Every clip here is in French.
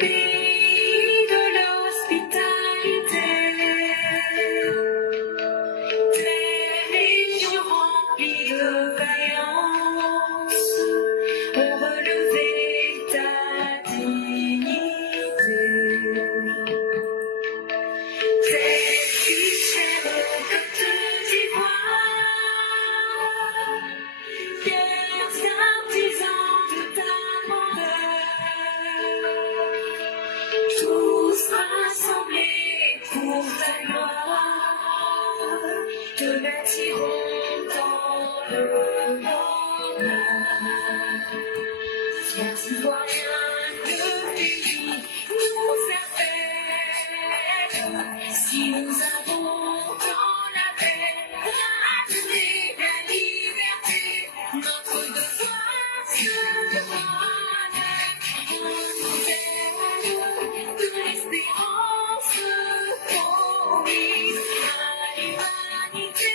pays de l'hospitalité, des régions remplies de vaillance ont relevé ta dignité. Tes fichères de Côte d'Ivoire, fiers artisans de ta grandeur, tous rassemblés pour ta gloire, te bâtiront dans le bonheur. Fiers citoyens, le pays nous appelle. Si nous avons dans la paix, la paix, la liberté, notre devoir se de l'espérance promise à l'humanité,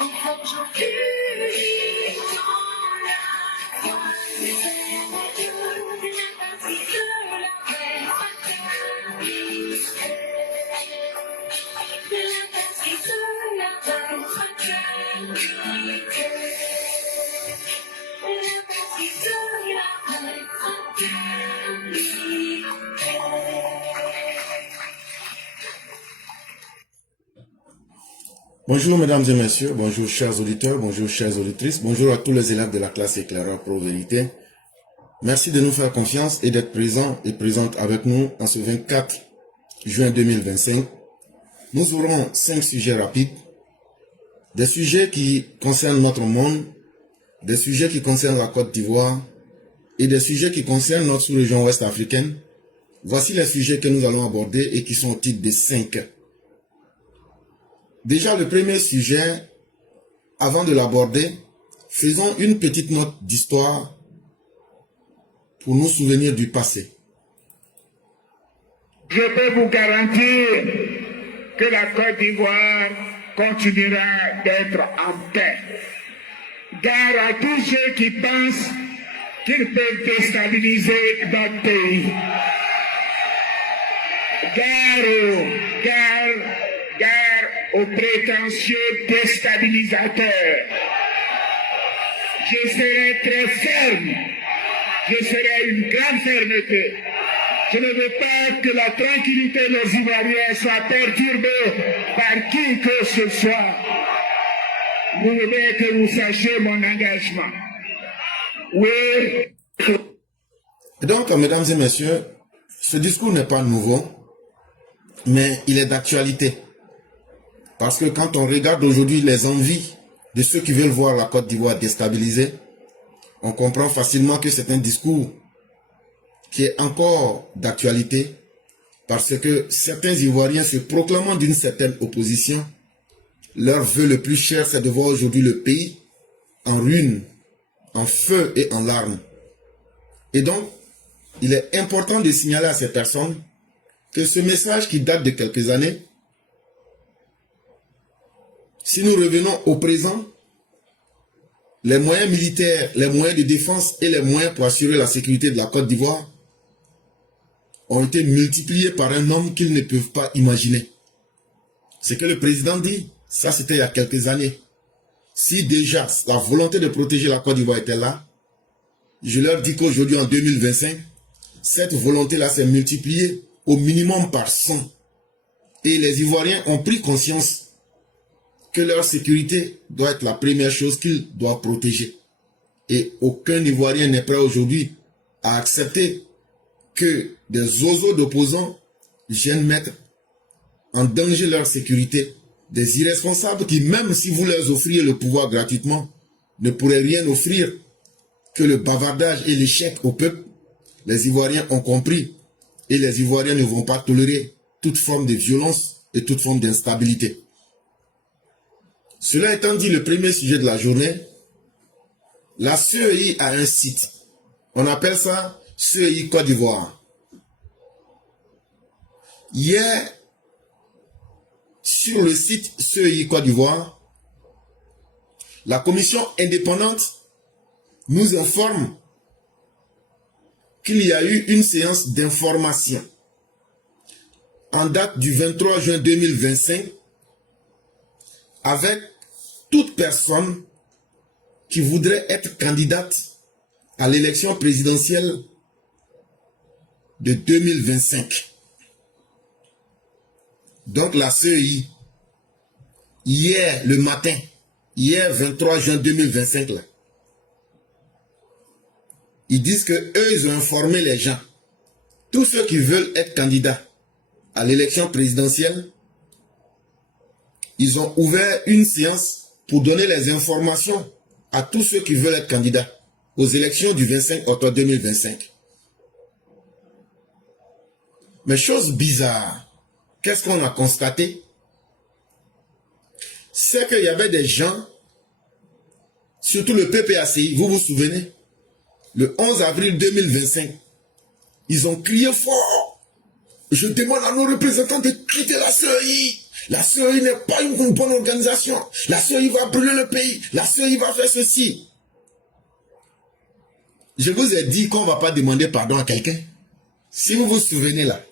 en forgeant plus dans la foi des ailes, la partie de la vraie fraternité. La partie de la vraie fraternité. La partie de la vraie fraternité. Bonjour mesdames et messieurs, bonjour chers auditeurs, bonjour chères auditrices, bonjour à tous les élèves de la classe éclaireur Pro Vérité. Merci de nous faire confiance et d'être présents et présentes avec nous en ce 24 juin 2025. Nous aurons 5 sujets rapides, des sujets qui concernent notre monde, des sujets qui concernent la Côte d'Ivoire et des sujets qui concernent notre sous-région ouest africaine. Voici les sujets que nous allons aborder et qui sont au titre de 5. Déjà, le premier sujet, avant de l'aborder, faisons une petite note d'histoire pour nous souvenir du passé. Je peux vous garantir que la Côte d'Ivoire continuera d'être en paix. Gare à tous ceux qui pensent qu'ils peuvent déstabiliser notre pays. Gare aux prétentieux déstabilisateurs. Je serai très ferme. Je serai une grande fermeté. Je ne veux pas que la tranquillité des Ivoiriens soit perturbée par qui que ce soit. Vous voulez que vous sachiez mon engagement. Oui. Et donc, mesdames et messieurs, ce discours n'est pas nouveau, mais il est d'actualité. Parce que quand on regarde aujourd'hui les envies de ceux qui veulent voir la Côte d'Ivoire déstabilisée, on comprend facilement que c'est un discours qui est encore d'actualité parce que certains Ivoiriens se proclamant d'une certaine opposition, leur vœu le plus cher, c'est de voir aujourd'hui le pays en ruine, en feu et en larmes. Et donc, il est important de signaler à ces personnes que ce message qui date de quelques années, si nous revenons au présent, les moyens militaires, les moyens de défense et les moyens pour assurer la sécurité de la Côte d'Ivoire ont été multipliés par un nombre qu'ils ne peuvent pas imaginer. Ce que le président dit, ça c'était il y a quelques années. Si déjà la volonté de protéger la Côte d'Ivoire était là, je leur dis qu'aujourd'hui en 2025, cette volonté-là s'est multipliée au minimum par 100. Et les Ivoiriens ont pris conscience que leur sécurité doit être la première chose qu'ils doivent protéger. Et aucun Ivoirien n'est prêt aujourd'hui à accepter que des oiseaux d'opposants viennent mettre en danger leur sécurité. Des irresponsables qui, même si vous leur offriez le pouvoir gratuitement, ne pourraient rien offrir que le bavardage et l'échec au peuple. Les Ivoiriens ont compris et les Ivoiriens ne vont pas tolérer toute forme de violence et toute forme d'instabilité. Cela étant dit, le premier sujet de la journée, la CEI a un site. On appelle ça CEI Côte d'Ivoire. Hier, sur le site CEI Côte d'Ivoire, la commission indépendante nous informe qu'il y a eu une séance d'information en date du 23 juin 2025 avec toute personne qui voudrait être candidate à l'élection présidentielle de 2025. Donc la CEI, hier le matin, hier 23 juin 2025, là, ils disent que eux ils ont informé les gens, tous ceux qui veulent être candidats à l'élection présidentielle, ils ont ouvert une séance pour donner les informations à tous ceux qui veulent être candidats aux élections du 25 octobre 2025. Mais chose bizarre, qu'est-ce qu'on a constaté? C'est qu'il y avait des gens, surtout le PPACI, vous vous souvenez, le 11 avril 2025, ils ont crié fort. Je demande à nos représentants de quitter la CEI. La CEI n'est pas une bonne organisation. La CEI va brûler le pays. La CEI va faire ceci. Je vous ai dit qu'on ne va pas demander pardon à quelqu'un. Si vous vous souvenez là,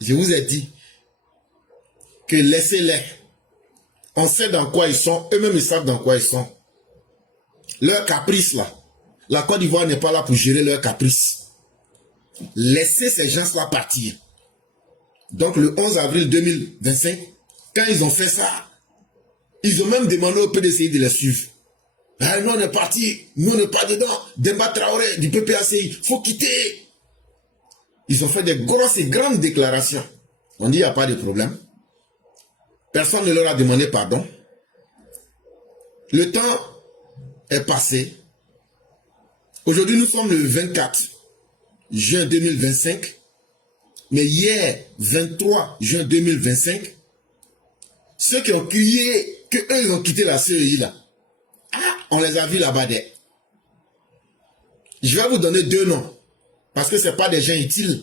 je vous ai dit que laissez-les. On sait dans quoi ils sont. Eux-mêmes ils savent dans quoi ils sont. Leur caprice là. La Côte d'Ivoire n'est pas là pour gérer leur caprice. Laissez ces gens-là partir. Donc le 11 avril 2025, quand ils ont fait ça, ils ont même demandé au PDCI de les suivre. Ah, nous on est parti, nous on n'est pas dedans. Demba Traoré du PPACI, il faut quitter. Ils ont fait des grosses et grandes déclarations. On dit il n'y a pas de problème. Personne ne leur a demandé pardon. Le temps est passé. Aujourd'hui nous sommes le 24 juin 2025. Mais hier, 23 juin 2025, ceux qui ont crié qu'eux, ils ont quitté la CEI là, on les a vus là-bas. Je vais vous donner deux noms, parce que ce n'est pas des gens utiles.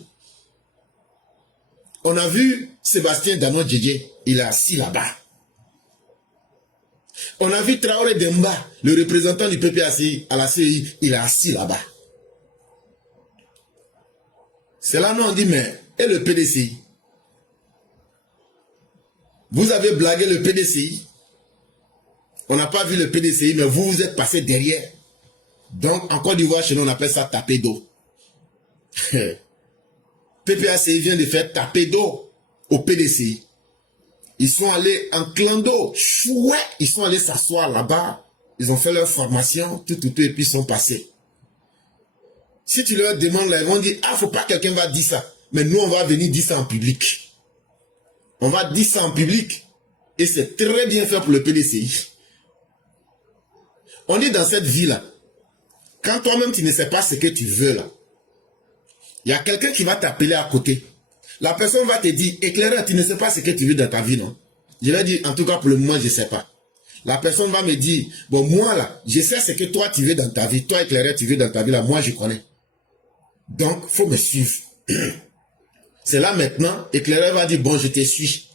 On a vu Sébastien Dano Djedje, il est assis là-bas. On a vu Traoré Demba, le représentant du PPACI à la CEI, il est assis là-bas. C'est là nous on dit, mais, et le PDCI? Vous avez blagué le PDCI. On n'a pas vu le PDCI, mais vous vous êtes passé derrière. Donc, en Côte d'Ivoire, chez nous, on appelle ça taper d'eau. PPACI vient de faire taper d'eau au PDCI. Ils sont allés en clan d'eau. Chouette, ils sont allés s'asseoir là-bas. Ils ont fait leur formation, tout, et puis ils sont passés. Si tu leur demandes là, ils vont dire, ah, faut pas que quelqu'un va dire ça. Mais nous, on va venir dire ça en public. On va dire ça en public. Et c'est très bien fait pour le PDCI. On est dans cette vie-là. Quand toi-même, tu ne sais pas ce que tu veux là, il y a quelqu'un qui va t'appeler à côté. La personne va te dire, éclaireur, tu ne sais pas ce que tu veux dans ta vie, non? Je vais dire, en tout cas, pour le moment, je ne sais pas. La personne va me dire, bon, moi là, je sais ce que toi, tu veux dans ta vie. Toi, éclaireur, tu veux dans ta vie là, moi, je connais. Donc, il faut me suivre. C'est là maintenant, éclaireur va dire, bon, je te suis.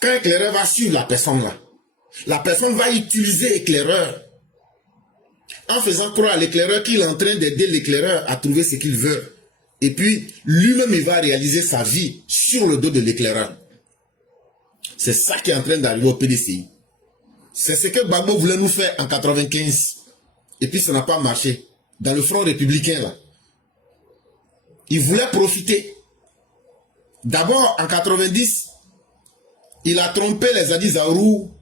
Quand éclaireur va suivre la personne va utiliser éclaireur en faisant croire à l'éclaireur qu'il est en train d'aider l'éclaireur à trouver ce qu'il veut. Et puis, lui-même, il va réaliser sa vie sur le dos de l'éclaireur. C'est ça qui est en train d'arriver au PDCI. C'est ce que Gbagbo voulait nous faire en 95. Et puis, ça n'a pas marché. Dans le front républicain, là. Il voulait profiter. D'abord, en 90, il a trompé les Adi Zaourou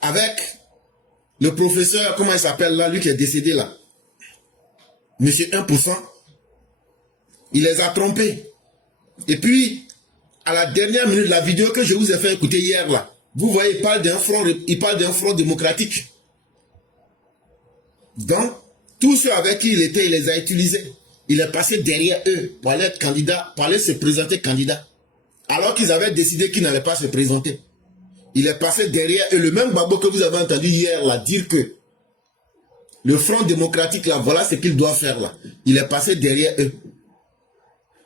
avec le professeur, comment il s'appelle là, lui qui est décédé là. Monsieur 1%. Il les a trompés. Et puis, à la dernière minute, la vidéo que je vous ai fait écouter hier là, vous voyez, il parle d'un front démocratique. Donc, tous ceux avec qui il était, il les a utilisés. Il est passé derrière eux pour aller être candidat, pour aller se présenter candidat. Alors qu'ils avaient décidé qu'ils n'allaient pas se présenter. Il est passé derrière eux. Le même Gbagbo que vous avez entendu hier là dire que le Front démocratique là, voilà ce qu'il doit faire là. Il est passé derrière eux.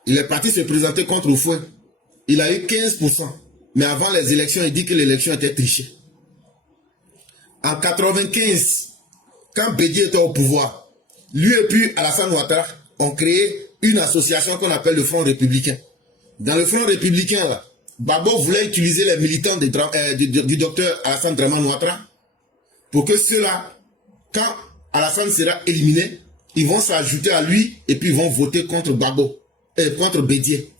Il est parti se présenter contre Oufoué. Il a eu 15%. Mais avant les élections, il dit que l'élection était trichée. En 95, quand Bédié était au pouvoir, lui et puis Alassane Ouattara ont créé une association qu'on appelle le Front Républicain. Dans le Front Républicain, là, Babo voulait utiliser les militants du docteur Alassane Dramane Ouattara pour que ceux-là, quand Alassane sera éliminé, ils vont s'ajouter à lui et puis ils vont voter contre Babo et contre Bédié.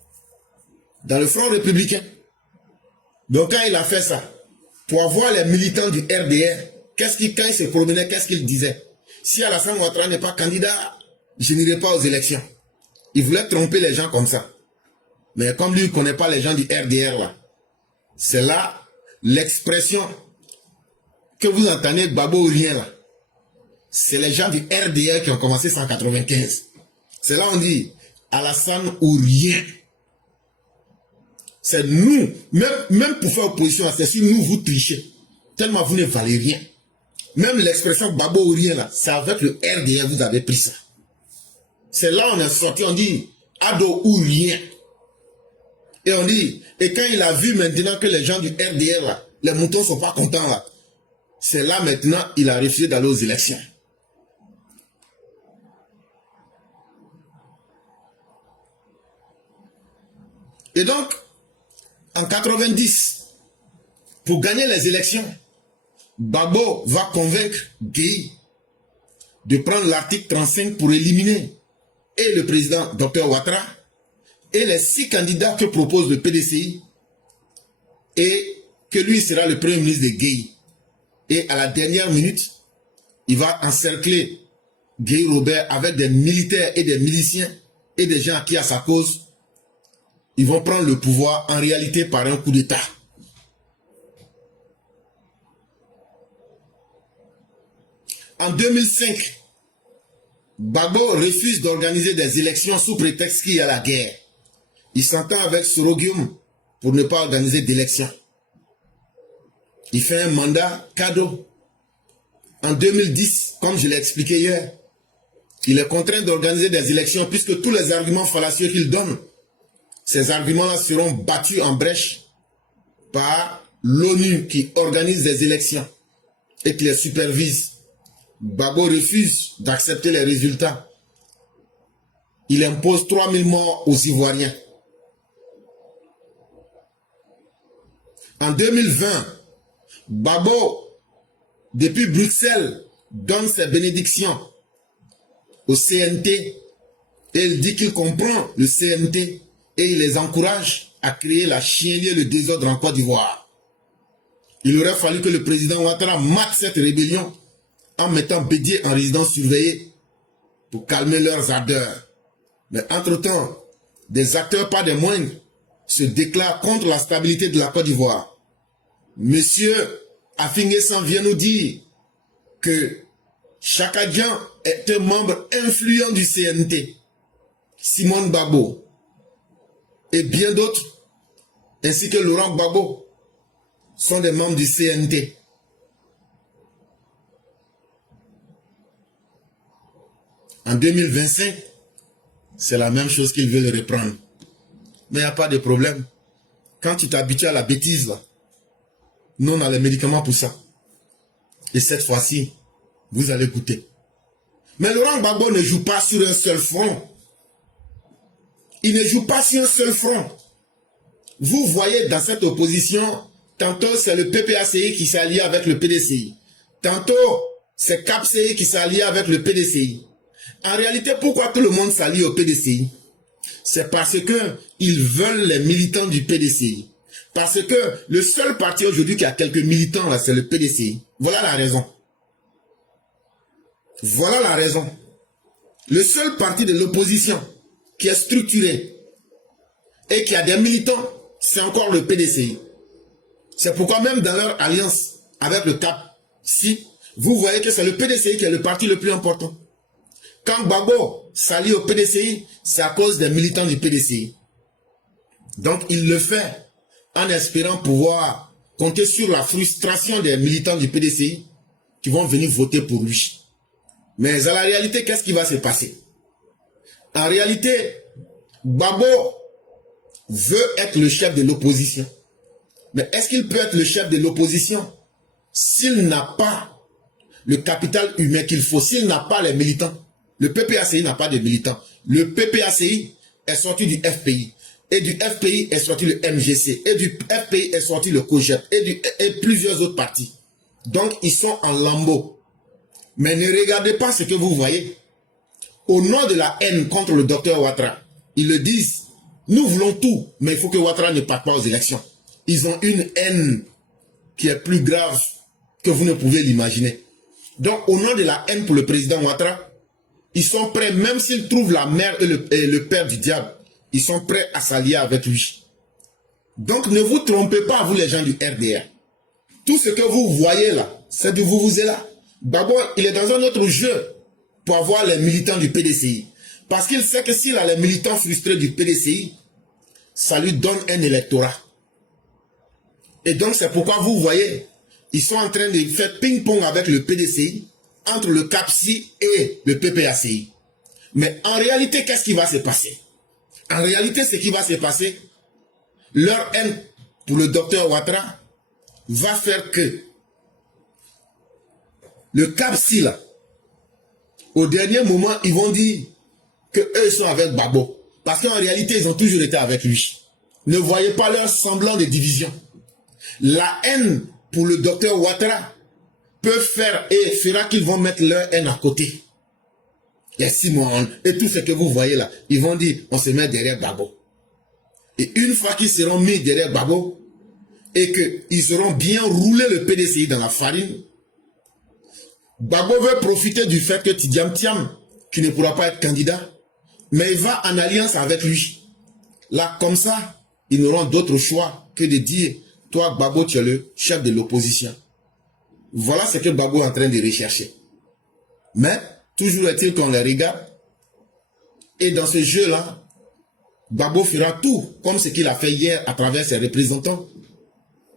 Dans le Front Républicain. Donc quand il a fait ça, pour avoir les militants du RDR, quand il se promenait, qu'est-ce qu'il disait? Si Alassane Ouattara n'est pas candidat, je n'irai pas aux élections. Il voulait tromper les gens comme ça. Mais comme lui ne connaît pas les gens du RDR là, c'est là l'expression que vous entendez Babo ou rien là. C'est les gens du RDR qui ont commencé 195. C'est là on dit Alassane ou rien. C'est nous, même pour faire opposition, c'est si nous vous trichez. Tellement vous ne valez rien. Même l'expression Babo ou rien là, c'est avec le RDR vous avez pris ça. C'est là on est sorti, on dit Ado ou rien. Et on dit, et quand il a vu maintenant que les gens du RDR là, les moutons ne sont pas contents là, c'est là maintenant il a refusé d'aller aux élections. Et donc, en 90, pour gagner les élections, Babo va convaincre Gueye de prendre l'article 35 pour éliminer et le président Dr Ouattara et les 6 candidats que propose le PDCI et que lui sera le premier ministre de Gueye. Et à la dernière minute, il va encercler Gueye Robert avec des militaires et des miliciens et des gens qui à sa cause. Ils vont prendre le pouvoir en réalité par un coup d'État. En 2005, Babo refuse d'organiser des élections sous prétexte qu'il y a la guerre. Il s'entend avec Sorogium pour ne pas organiser d'élections. Il fait un mandat cadeau. En 2010, comme je l'ai expliqué hier, il est contraint d'organiser des élections puisque tous les arguments fallacieux qu'il donne, ces arguments-là seront battus en brèche par l'ONU qui organise des élections et qui les supervise. Babo refuse d'accepter les résultats. Il impose 3000 morts aux Ivoiriens. En 2020, Babo, depuis Bruxelles, donne ses bénédictions au CNT et il dit qu'il comprend le CNT et il les encourage à créer la chienlit et le désordre en Côte d'Ivoire. Il aurait fallu que le président Ouattara mate cette rébellion en mettant Bédié en résidence surveillée pour calmer leurs ardeurs. Mais entre-temps, des acteurs pas des moindres se déclarent contre la stabilité de la Côte d'Ivoire. Monsieur Afinguessan vient nous dire que Chaka Dian est un membre influent du CNT. Simone Babo et bien d'autres, ainsi que Laurent Gbagbo, sont des membres du CNT. En 2025, c'est la même chose qu'ils veulent reprendre. Mais il n'y a pas de problème. Quand tu t'habitues à la bêtise, là, nous on a les médicaments pour ça. Et cette fois-ci, vous allez goûter. Mais Laurent Gbagbo ne joue pas sur un seul front. Il ne joue pas sur un seul front. Vous voyez dans cette opposition, tantôt c'est le PPACI qui s'est allié avec le PDCI. Tantôt c'est CAPCI qui s'est allié avec le PDCI. En réalité, pourquoi tout le monde s'allie au PDCI? C'est parce que ils veulent les militants du PDCI. Parce que le seul parti aujourd'hui qui a quelques militants là, c'est le PDCI. Voilà la raison. Voilà la raison. Le seul parti de l'opposition qui est structuré et qui a des militants, c'est encore le PDCI. C'est pourquoi même dans leur alliance avec le CAP, si vous voyez que c'est le PDCI qui est le parti le plus important. Quand Gbagbo s'allie au PDCI, c'est à cause des militants du PDCI. Donc il le fait en espérant pouvoir compter sur la frustration des militants du PDCI qui vont venir voter pour lui. Mais à la réalité, qu'est-ce qui va se passer? En réalité, Gbagbo veut être le chef de l'opposition. Mais est-ce qu'il peut être le chef de l'opposition s'il n'a pas le capital humain qu'il faut, s'il n'a pas les militants? Le PPACI n'a pas de militants. Le PPACI est sorti du FPI. Et du FPI est sorti le MGC. Et du FPI est sorti le COGEP. Et plusieurs autres partis. Donc, ils sont en lambeaux. Mais ne regardez pas ce que vous voyez. Au nom de la haine contre le docteur Ouattara, ils le disent. Nous voulons tout, mais il faut que Ouattara ne parte pas aux élections. Ils ont une haine qui est plus grave que vous ne pouvez l'imaginer. Donc, au nom de la haine pour le président Ouattara, ils sont prêts, même s'ils trouvent la mère et le père du diable, ils sont prêts à s'allier avec lui. Donc, ne vous trompez pas, vous les gens du RDR. Tout ce que vous voyez là, c'est du vous-vous-là. D'abord, il est dans un autre jeu pour avoir les militants du PDCI. Parce qu'il sait que s'il a les militants frustrés du PDCI, ça lui donne un électorat. Et donc, c'est pourquoi vous voyez, ils sont en train de faire ping-pong avec le PDCI, entre le CAPSI et le PPACI. Mais en réalité, qu'est-ce qui va se passer? En réalité, ce qui va se passer, leur haine pour le docteur Ouattara va faire que le CAPSI, là, au dernier moment, ils vont dire que eux sont avec Gbagbo. Parce qu'en réalité, ils ont toujours été avec lui. Ne voyez pas leur semblant de division. La haine pour le docteur Ouattara peut faire et fera qu'ils vont mettre leur haine à côté. Il y a Simon et tout ce que vous voyez là, ils vont dire on se met derrière Gbagbo. Et une fois qu'ils seront mis derrière Gbagbo et qu'ils auront bien roulé le PDCI dans la farine, Gbagbo veut profiter du fait que Tidiane Thiam, qui ne pourra pas être candidat, mais il va en alliance avec lui. Là, comme ça, ils n'auront d'autre choix que de dire toi, Gbagbo, tu es le chef de l'opposition. Voilà ce que Gbagbo est en train de rechercher. Mais, toujours est-il qu'on les regarde. Et dans ce jeu-là, Gbagbo fera tout, comme ce qu'il a fait hier à travers ses représentants.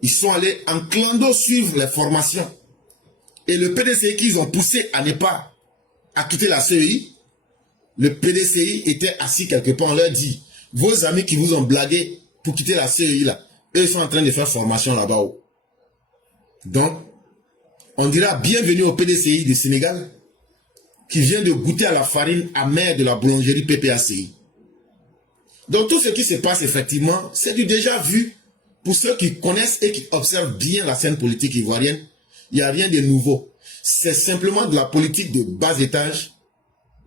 Ils sont allés en clando suivre les formations. Et le PDCI qu'ils ont poussé à ne pas à quitter la CEI, le PDCI était assis quelque part, on leur dit, vos amis qui vous ont blagué pour quitter la CEI là, eux sont en train de faire formation là-bas. Donc, on dira bienvenue au PDCI du Sénégal qui vient de goûter à la farine amère de la boulangerie PPACI. Donc tout ce qui se passe effectivement, c'est du déjà vu pour ceux qui connaissent et qui observent bien la scène politique ivoirienne. Il n'y a rien de nouveau. C'est simplement de la politique de bas étage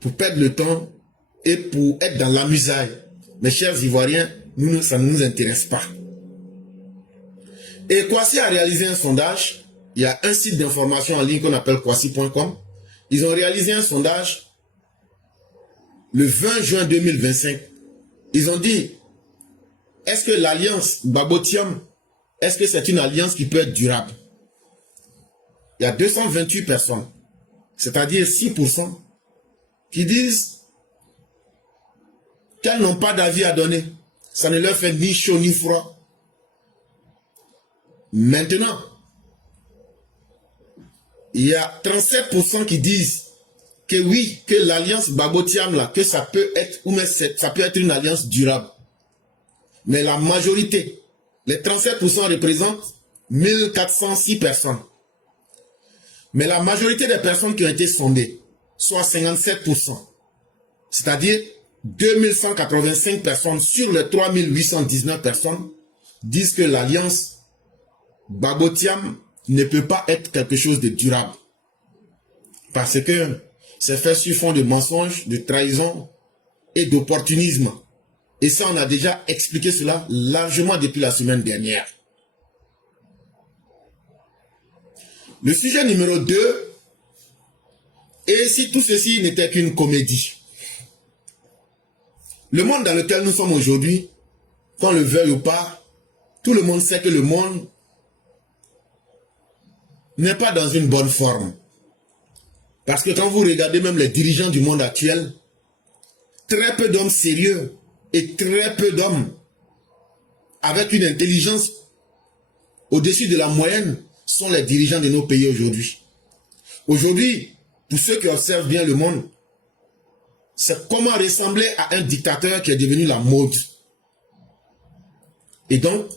pour perdre le temps et pour être dans l'amusaille. Mes chers Ivoiriens, ça ne nous intéresse pas. Et Kwasi a réalisé un sondage. Il y a un site d'information en ligne qu'on appelle kwasi.com. Ils ont réalisé un sondage le 20 juin 2025. Ils ont dit, est-ce que l'alliance Gbagbo-Thiam, est-ce que c'est une alliance qui peut être durable? Il y a 228 personnes, c'est-à-dire 6%, qui disent qu'elles n'ont pas d'avis à donner. Ça ne leur fait ni chaud ni froid. Maintenant, il y a 37% qui disent que oui, que l'alliance Gbagbo-Thiam là, que ça peut être, ou mais ça peut être une alliance durable. Mais la majorité, les 37% représentent 1406 personnes. Mais la majorité des personnes qui ont été sondées, soit 57%, c'est-à-dire 2185 personnes sur les 3819 personnes, disent que l'alliance Gbagbo-Thiam ne peut pas être quelque chose de durable. Parce que c'est fait sur fond de mensonges, de trahison et d'opportunisme. Et ça, on a déjà expliqué cela largement depuis la semaine dernière. Le sujet numéro 2, et si tout ceci n'était qu'une comédie. Le monde dans lequel nous sommes aujourd'hui, qu'on le veuille ou pas, tout le monde sait que le monde n'est pas dans une bonne forme. Parce que quand vous regardez même les dirigeants du monde actuel, très peu d'hommes sérieux et très peu d'hommes avec une intelligence au-dessus de la moyenne sont les dirigeants de nos pays aujourd'hui. Aujourd'hui, pour ceux qui observent bien le monde, c'est comment ressembler à un dictateur qui est devenu la mode. Et donc,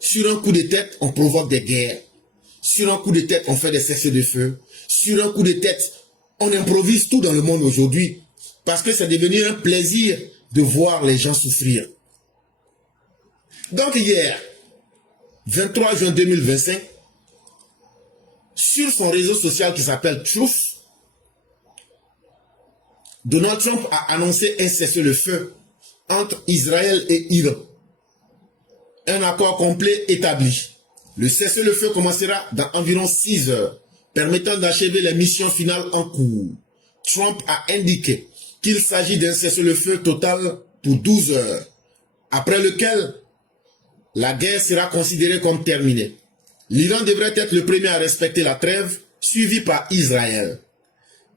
sur un coup de tête, on provoque des guerres. Sur un coup de tête, on fait des cessez-le-feu. Sur un coup de tête, On improvise tout dans le monde aujourd'hui parce que c'est devenu un plaisir de voir les gens souffrir. Donc hier, 23 juin 2025, sur son réseau social qui s'appelle Truth, Donald Trump a annoncé un cessez-le-feu entre Israël et Iran. Un accord complet établi. Le cessez-le-feu commencera dans environ 6 heures, permettant d'achever les missions finales en cours. Trump a indiqué qu'il s'agit d'un cessez-le-feu total pour 12 heures, après lequel la guerre sera considérée comme terminée. L'Iran devrait être le premier à respecter la trêve, suivi par Israël.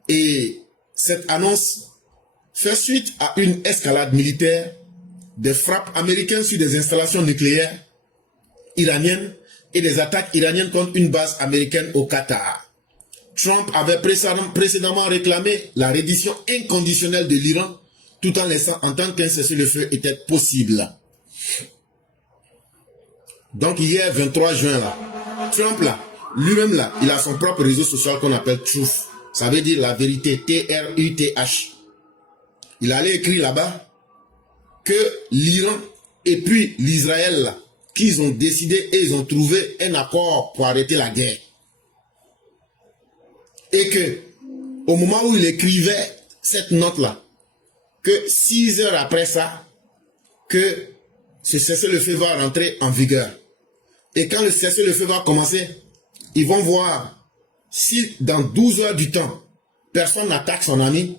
Et cette annonce fait suite à une escalade militaire, des frappes américaines sur des installations nucléaires iraniennes et des attaques iraniennes contre une base américaine au Qatar. Trump avait précédemment réclamé la reddition inconditionnelle de l'Iran, tout en laissant entendre qu'un cessez-le-feu était possible. Donc hier, 23 juin, là, Trump, là, lui-même, là, il a son propre réseau social qu'on appelle Truth. Ça veut dire la vérité, T-R-U-T-H. Il allait écrire là-bas que l'Iran et puis l'Israël, là, qu'ils ont décidé et ils ont trouvé un accord pour arrêter la guerre. Et que, au moment où il écrivait cette note-là, que 6 heures après ça, que ce cessez-le-feu va rentrer en vigueur. Et quand le cessez-le-feu va commencer, ils vont voir si dans 12 heures du temps, personne n'attaque son ami.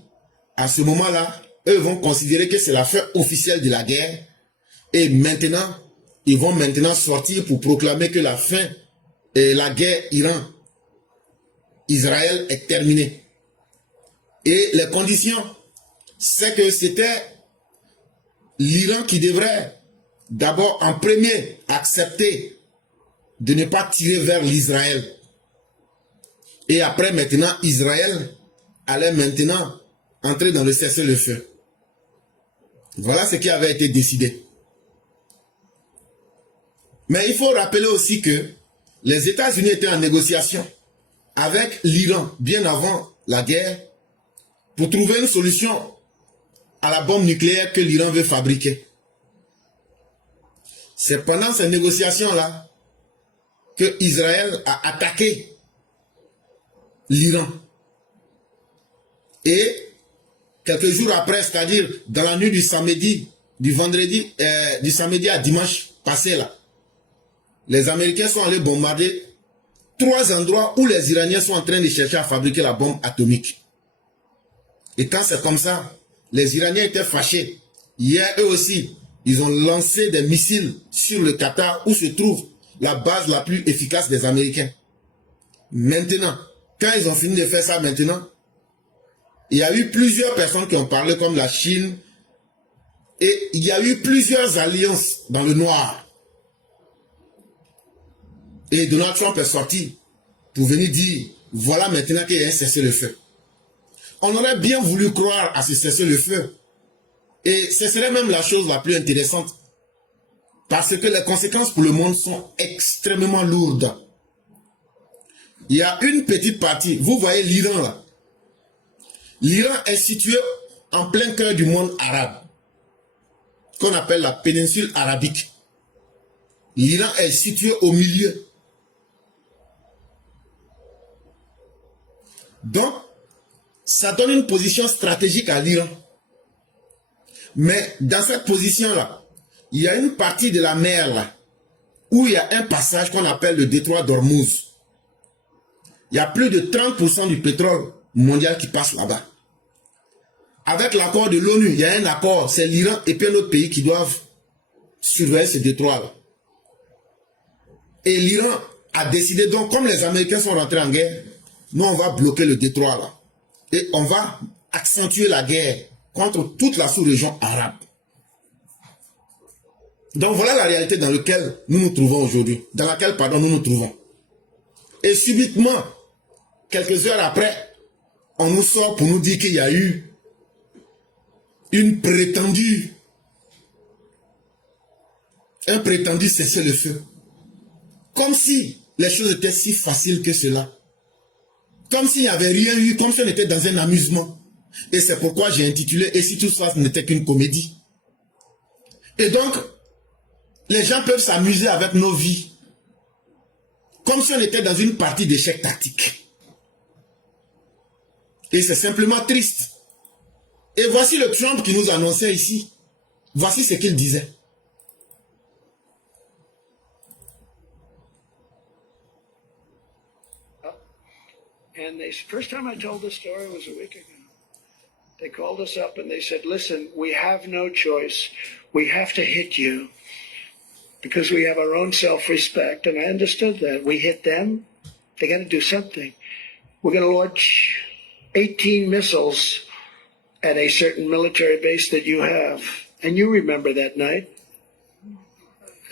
À ce moment-là, eux vont considérer que c'est la fin officielle de la guerre. Et maintenant, ils vont maintenant sortir pour proclamer que la fin et la guerre Iran-Israël est terminée. Et les conditions, c'est que c'était l'Iran qui devrait d'abord en premier accepter de ne pas tirer vers l'Israël. Et après maintenant, Israël allait maintenant entrer dans le cessez-le-feu. Voilà ce qui avait été décidé. Mais il faut rappeler aussi que les États-Unis étaient en négociation avec l'Iran bien avant la guerre pour trouver une solution à la bombe nucléaire que l'Iran veut fabriquer. C'est pendant ces négociations-là que Israël a attaqué l'Iran. Et quelques jours après, c'est-à-dire dans la nuit du samedi, du samedi à dimanche passé là, les Américains sont allés bombarder 3 endroits où les Iraniens sont en train de chercher à fabriquer la bombe atomique. Et quand c'est comme ça, les Iraniens étaient fâchés. Hier, eux aussi, ils ont lancé des missiles sur le Qatar où se trouve la base la plus efficace des Américains. Maintenant, quand ils ont fini de faire ça maintenant, il y a eu plusieurs personnes qui ont parlé comme la Chine et il y a eu plusieurs alliances dans le noir. Et Donald Trump est sorti pour venir dire, voilà maintenant qu'il y a un cessez-le-feu. On aurait bien voulu croire à ce cessez-le-feu. Et ce serait même la chose la plus intéressante. Parce que les conséquences pour le monde sont extrêmement lourdes. Il y a une petite partie, vous voyez l'Iran là. L'Iran est situé en plein cœur du monde arabe, qu'on appelle la péninsule arabique. L'Iran est situé au milieu. Donc, ça donne une position stratégique à l'Iran. Mais dans cette position-là, il y a une partie de la mer là, où il y a un passage qu'on appelle le détroit d'Ormuz. Il y a plus de 30% du pétrole mondial qui passe là-bas. Avec l'accord de l'ONU, il y a un accord, c'est l'Iran et puis un autre pays qui doivent surveiller ce détroit-là. Et l'Iran a décidé, donc comme les Américains sont rentrés en guerre, nous on va bloquer le détroit là. Et on va accentuer la guerre contre toute la sous-région arabe. Donc voilà la réalité dans laquelle nous nous trouvons aujourd'hui. Dans laquelle, pardon, nous nous trouvons. Et subitement, quelques heures après, on nous sort pour nous dire qu'il y a eu un prétendu cessez-le-feu. Comme si les choses étaient si faciles que cela. Comme s'il n'y avait rien eu, comme si on était dans un amusement. Et c'est pourquoi j'ai intitulé « Et si tout ça n'était qu'une comédie ?» Et donc, les gens peuvent s'amuser avec nos vies. Comme si on était dans une partie d'échecs tactiques. Et c'est simplement triste. Et voici le Trump qui nous annonçait ici. Voici ce qu'il disait. And the first time I told this story was a week ago. They called us up and they said, listen, we have no choice. We have to hit you because we have our own self-respect. And I understood that. We hit them. They got to do something. We're going to launch 18 missiles at a certain military base that you have. And you remember that night.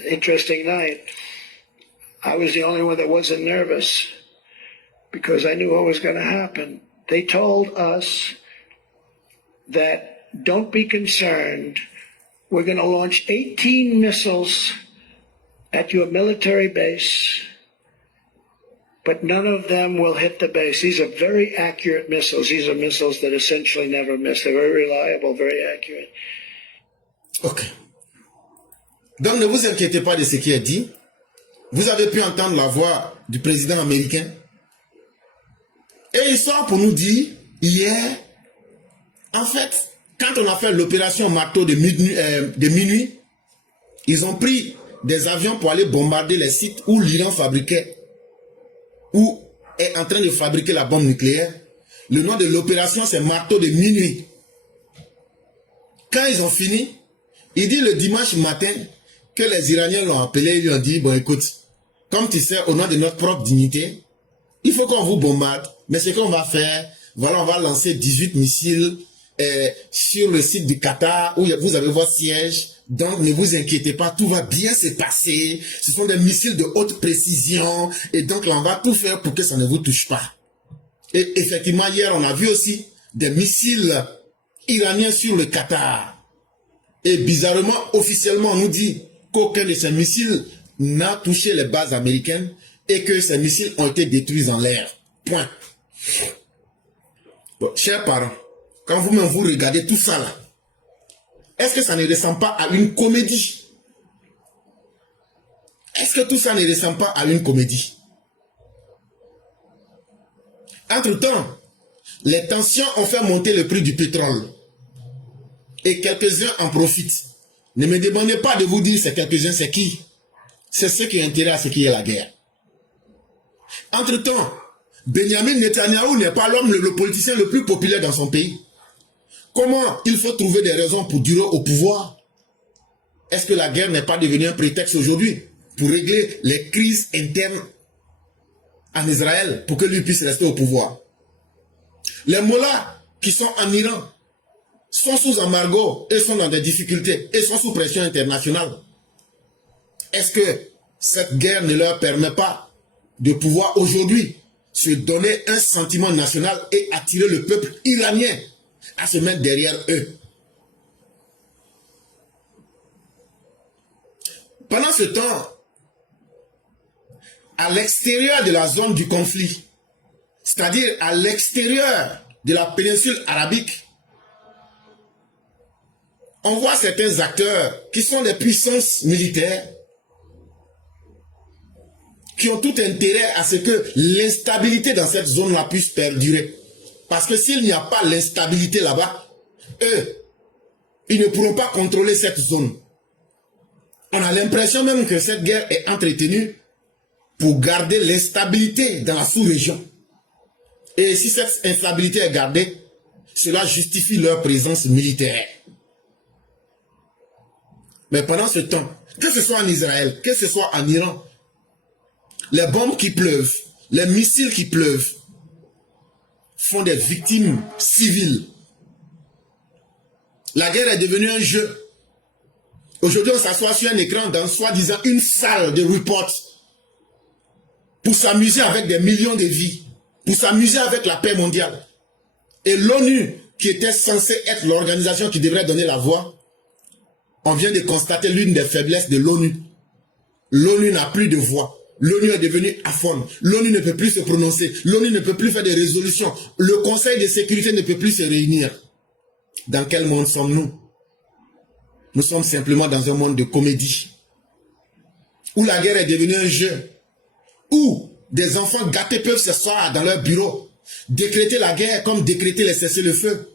Interesting night. I was the only one that wasn't nervous because I knew what was going to happen. They told us that don't be concerned. We're going to launch 18 missiles at your military base, but none of them will hit the base. These are very accurate missiles. These are missiles that essentially never miss. They're very reliable, very accurate. Ok. Donc ne vous inquiétez pas de ce qui est dit. Vous avez pu entendre la voix du président américain. Et il sort pour nous dire, hier, en fait, quand on a fait l'opération marteau de minuit, ils ont pris des avions pour aller bombarder les sites où l'Iran fabriquait, ou est en train de fabriquer la bombe nucléaire. Le nom de l'opération, c'est marteau de minuit. Quand ils ont fini, il dit le dimanche matin que les Iraniens l'ont appelé, ils lui ont dit, bon écoute, comme tu sais, au nom de notre propre dignité, il faut qu'on vous bombarde, mais ce qu'on va faire, voilà, on va lancer 18 missiles sur le site du Qatar où vous avez votre siège. Donc ne vous inquiétez pas, tout va bien se passer. Ce sont des missiles de haute précision et donc là on va tout faire pour que ça ne vous touche pas. Et effectivement hier on a vu aussi des missiles iraniens sur le Qatar. Et bizarrement, officiellement on nous dit qu'aucun de ces missiles n'a touché les bases américaines et que ces missiles ont été détruits en l'air. Point. Bon, chers parents, quand vous-même vous regardez tout ça là, est-ce que ça ne ressemble pas à une comédie? Est-ce que tout ça ne ressemble pas à une comédie? Entre-temps, les tensions ont fait monter le prix du pétrole. Et quelques-uns en profitent. Ne me demandez pas de vous dire c'est quelques-uns, c'est qui? C'est ceux qui ont intérêt à ce qu'il y ait la guerre. Entre-temps, Benjamin Netanyahu n'est pas l'homme, le politicien le plus populaire dans son pays. Comment il faut trouver des raisons pour durer au pouvoir? Est-ce que la guerre n'est pas devenue un prétexte aujourd'hui pour régler les crises internes en Israël pour que lui puisse rester au pouvoir? Les mollahs qui sont en Iran sont sous embargo et sont dans des difficultés et sont sous pression internationale. Est-ce que cette guerre ne leur permet pas de pouvoir aujourd'hui se donner un sentiment national et attirer le peuple iranien à se mettre derrière eux? Pendant ce temps, à l'extérieur de la zone du conflit, c'est-à-dire à l'extérieur de la péninsule arabique, on voit certains acteurs qui sont des puissances militaires qui ont tout intérêt à ce que l'instabilité dans cette zone-là puisse perdurer. Parce que s'il n'y a pas l'instabilité là-bas, eux, ils ne pourront pas contrôler cette zone. On a l'impression même que cette guerre est entretenue pour garder l'instabilité dans la sous-région. Et si cette instabilité est gardée, cela justifie leur présence militaire. Mais pendant ce temps, que ce soit en Israël, que ce soit en Iran, les bombes qui pleuvent, les missiles qui pleuvent, font des victimes civiles. La guerre est devenue un jeu. Aujourd'hui, on s'assoit sur un écran dans soi-disant une salle de report pour s'amuser avec des millions de vies, pour s'amuser avec la paix mondiale. Et l'ONU, qui était censée être l'organisation qui devrait donner la voix, on vient de constater l'une des faiblesses de l'ONU. L'ONU n'a plus de voix. L'ONU est devenue aphone. L'ONU ne peut plus se prononcer. L'ONU ne peut plus faire des résolutions. Le Conseil de sécurité ne peut plus se réunir. Dans quel monde sommes-nous? Nous sommes simplement dans un monde de comédie. Où la guerre est devenue un jeu. Où des enfants gâtés peuvent s'asseoir dans leur bureau. Décréter la guerre comme décréter les cessez-le-feu.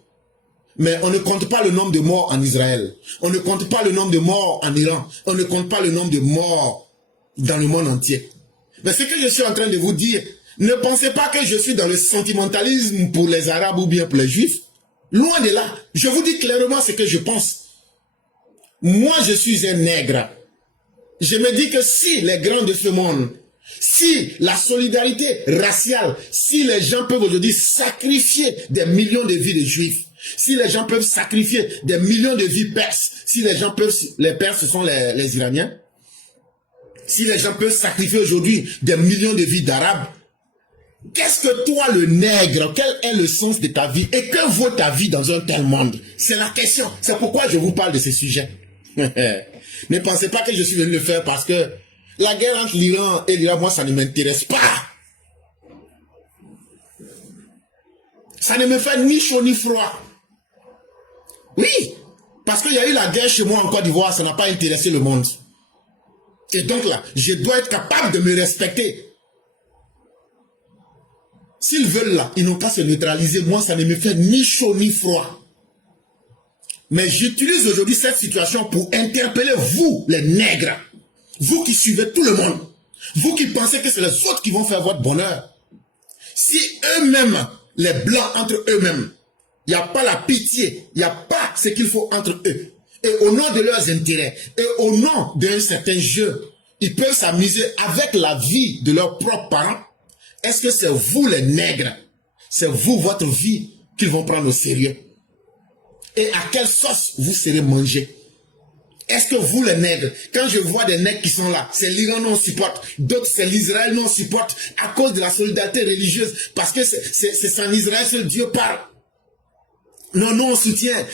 Mais on ne compte pas le nombre de morts en Israël. On ne compte pas le nombre de morts en Iran. On ne compte pas le nombre de morts dans le monde entier. Mais ce que je suis en train de vous dire, ne pensez pas que je suis dans le sentimentalisme pour les Arabes ou bien pour les Juifs. Loin de là. Je vous dis clairement ce que je pense. Moi, je suis un nègre. Je me dis que si les grands de ce monde, si la solidarité raciale, si les gens peuvent aujourd'hui sacrifier des millions de vies de Juifs, si les gens peuvent sacrifier des millions de vies perses, si les gens peuvent, les Perses ce sont les Iraniens, si les gens peuvent sacrifier aujourd'hui des millions de vies d'Arabes, qu'est-ce que toi le nègre, quel est le sens de ta vie et que vaut ta vie dans un tel monde? C'est la question, c'est pourquoi je vous parle de ces sujets. Ne pensez pas que je suis venu le faire parce que la guerre entre l'Iran et l'Irak, moi ça ne m'intéresse pas. Ça ne me fait ni chaud ni froid. Oui, parce qu'il y a eu la guerre chez moi en Côte d'Ivoire, ça n'a pas intéressé le monde. Et donc là, je dois être capable de me respecter. S'ils veulent là, ils n'ont qu'à se neutraliser. Moi, ça ne me fait ni chaud ni froid. Mais j'utilise aujourd'hui cette situation pour interpeller vous, les nègres. Vous qui suivez tout le monde. Vous qui pensez que c'est les autres qui vont faire votre bonheur. Si eux-mêmes, les blancs entre eux-mêmes, il n'y a pas la pitié, il n'y a pas ce qu'il faut entre eux. Et au nom de leurs intérêts, et au nom d'un certain jeu, ils peuvent s'amuser avec la vie de leurs propres parents. Est-ce que c'est vous les nègres? C'est vous, votre vie, qu'ils vont prendre au sérieux? Et à quelle sauce vous serez mangés? Est-ce que vous les nègres, quand je vois des nègres qui sont là, c'est l'Iran non supporte, d'autres c'est l'Israël non supporte, à cause de la solidarité religieuse, parce que c'est en Israël que Dieu parle. Non, non, on soutient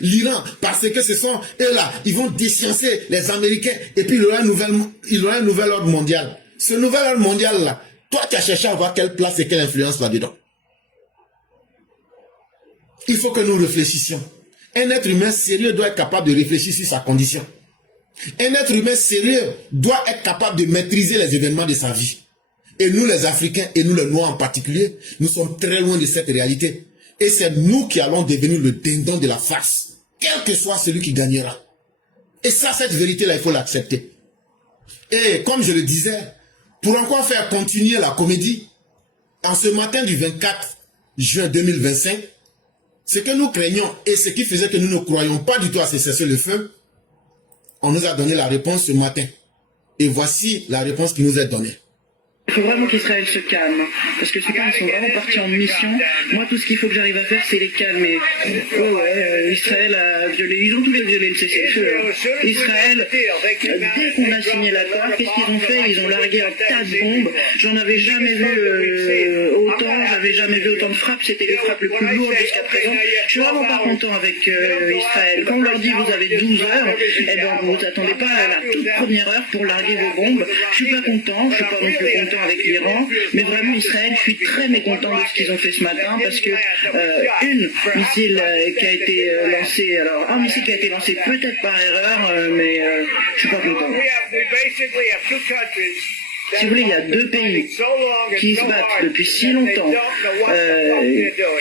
l'Iran parce que ce sont eux là, ils vont déchancer les Américains et puis il y aura un nouvel ordre mondial. Ce nouvel ordre mondial là, toi tu as cherché à voir quelle place et quelle influence là-dedans. Il faut que nous réfléchissions. Un être humain sérieux doit être capable de réfléchir sur sa condition. Un être humain sérieux doit être capable de maîtriser les événements de sa vie. Et nous les Africains et nous les Noirs en particulier, nous sommes très loin de cette réalité. Et c'est nous qui allons devenir le dindon de la farce, quel que soit celui qui gagnera. Et ça, cette vérité-là, il faut l'accepter. Et comme je le disais, pour encore faire continuer la comédie, en ce matin du 24 juin 2025, ce que nous craignons et ce qui faisait que nous ne croyons pas du tout à ce cessez-le-feu, on nous a donné la réponse ce matin. Et voici la réponse qui nous est donnée. Il faut vraiment qu'Israël se calme, parce que ces gars, ils sont vraiment partis en mission. Moi, tout ce qu'il faut que j'arrive à faire, c'est les calmer. Israël a violé, ils ont tous les violé le cessez-le-feu. Israël, dès qu'on a signé l'accord, qu'est-ce qu'ils ont fait? Ils ont largué un tas de bombes. J'en avais jamais vu autant, j'avais jamais vu autant de frappes. C'était les frappes les plus lourdes jusqu'à présent. Je suis vraiment pas content avec Israël. Quand on leur dit vous avez 12 heures, eh ben vous vous attendez pas à la toute première heure pour larguer vos bombes. Je suis pas content, je suis pas non plus content avec l'Iran, mais vraiment Israël, je suis très mécontent de ce qu'ils ont fait ce matin parce que une missile qui a été lancé, alors un missile qui a été lancé peut-être par erreur, mais je suis pas content. Si vous voulez, il y a deux pays qui se battent depuis si longtemps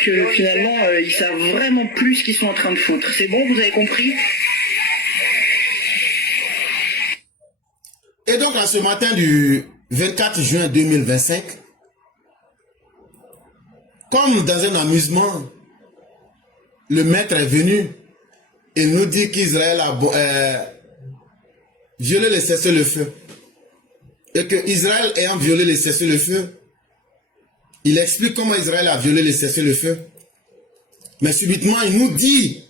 que finalement ils savent vraiment plus ce qu'ils sont en train de foutre. C'est bon, vous avez compris? Et donc à ce matin du 24 juin 2025, comme dans un amusement, le maître est venu et nous dit qu'Israël a violé le cessez-le-feu. Et que Israël ayant violé le cessez-le-feu, il explique comment Israël a violé le cessez-le-feu. Mais subitement, il nous dit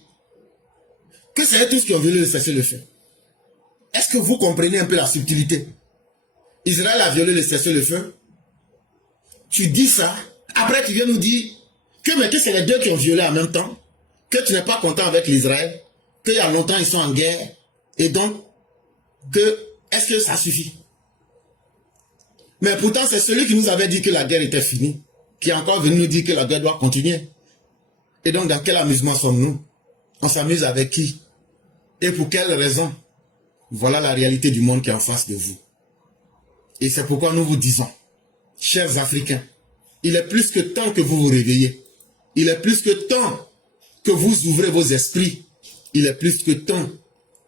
que c'est eux tous qui ont violé le cessez-le-feu. Est-ce que vous comprenez un peu la subtilité? Israël a violé le cessez-le-feu. Tu dis ça. Après, tu viens nous dire que c'est les deux qui ont violé en même temps. Que tu n'es pas content avec l'Israël. Qu'il y a longtemps, ils sont en guerre. Et donc, est-ce que ça suffit? Mais pourtant, c'est celui qui nous avait dit que la guerre était finie, qui est encore venu nous dire que la guerre doit continuer. Et donc, dans quel amusement sommes-nous? On s'amuse avec qui? Et pour quelle raison? Voilà la réalité du monde qui est en face de vous. Et c'est pourquoi nous vous disons, chers Africains, il est plus que temps que vous vous réveillez. Il est plus que temps que vous ouvrez vos esprits. Il est plus que temps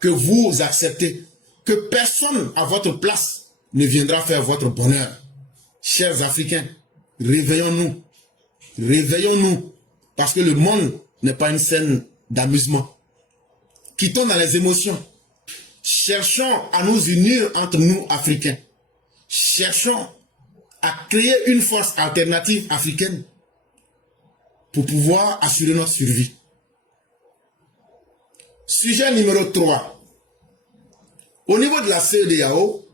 que vous acceptez que personne à votre place ne viendra faire votre bonheur. Chers Africains, réveillons-nous. Réveillons-nous. Parce que le monde n'est pas une scène d'amusement. Quittons dans les émotions. Cherchons à nous unir entre nous, Africains. Cherchons à créer une force alternative africaine pour pouvoir assurer notre survie. Sujet numéro 3. Au niveau de la CEDEAO,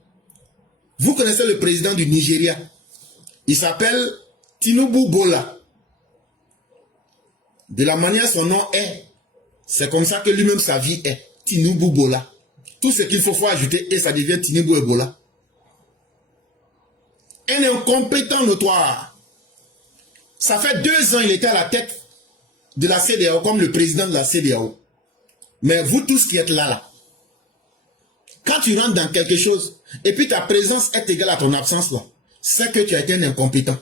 vous connaissez le président du Nigeria. Il s'appelle Tinubu Bola. De la manière son nom est, c'est comme ça que lui-même sa vie est. Tinubu Bola. Tout ce qu'il faut ajouter et ça devient Tinubu Ebola. Un incompétent notoire. Ça fait 2 ans il était à la tête de la CEDEAO comme le président de la CEDEAO. Mais vous tous qui êtes là, quand tu rentres dans quelque chose et puis ta présence est égale à ton absence là, c'est que tu as été un incompétent.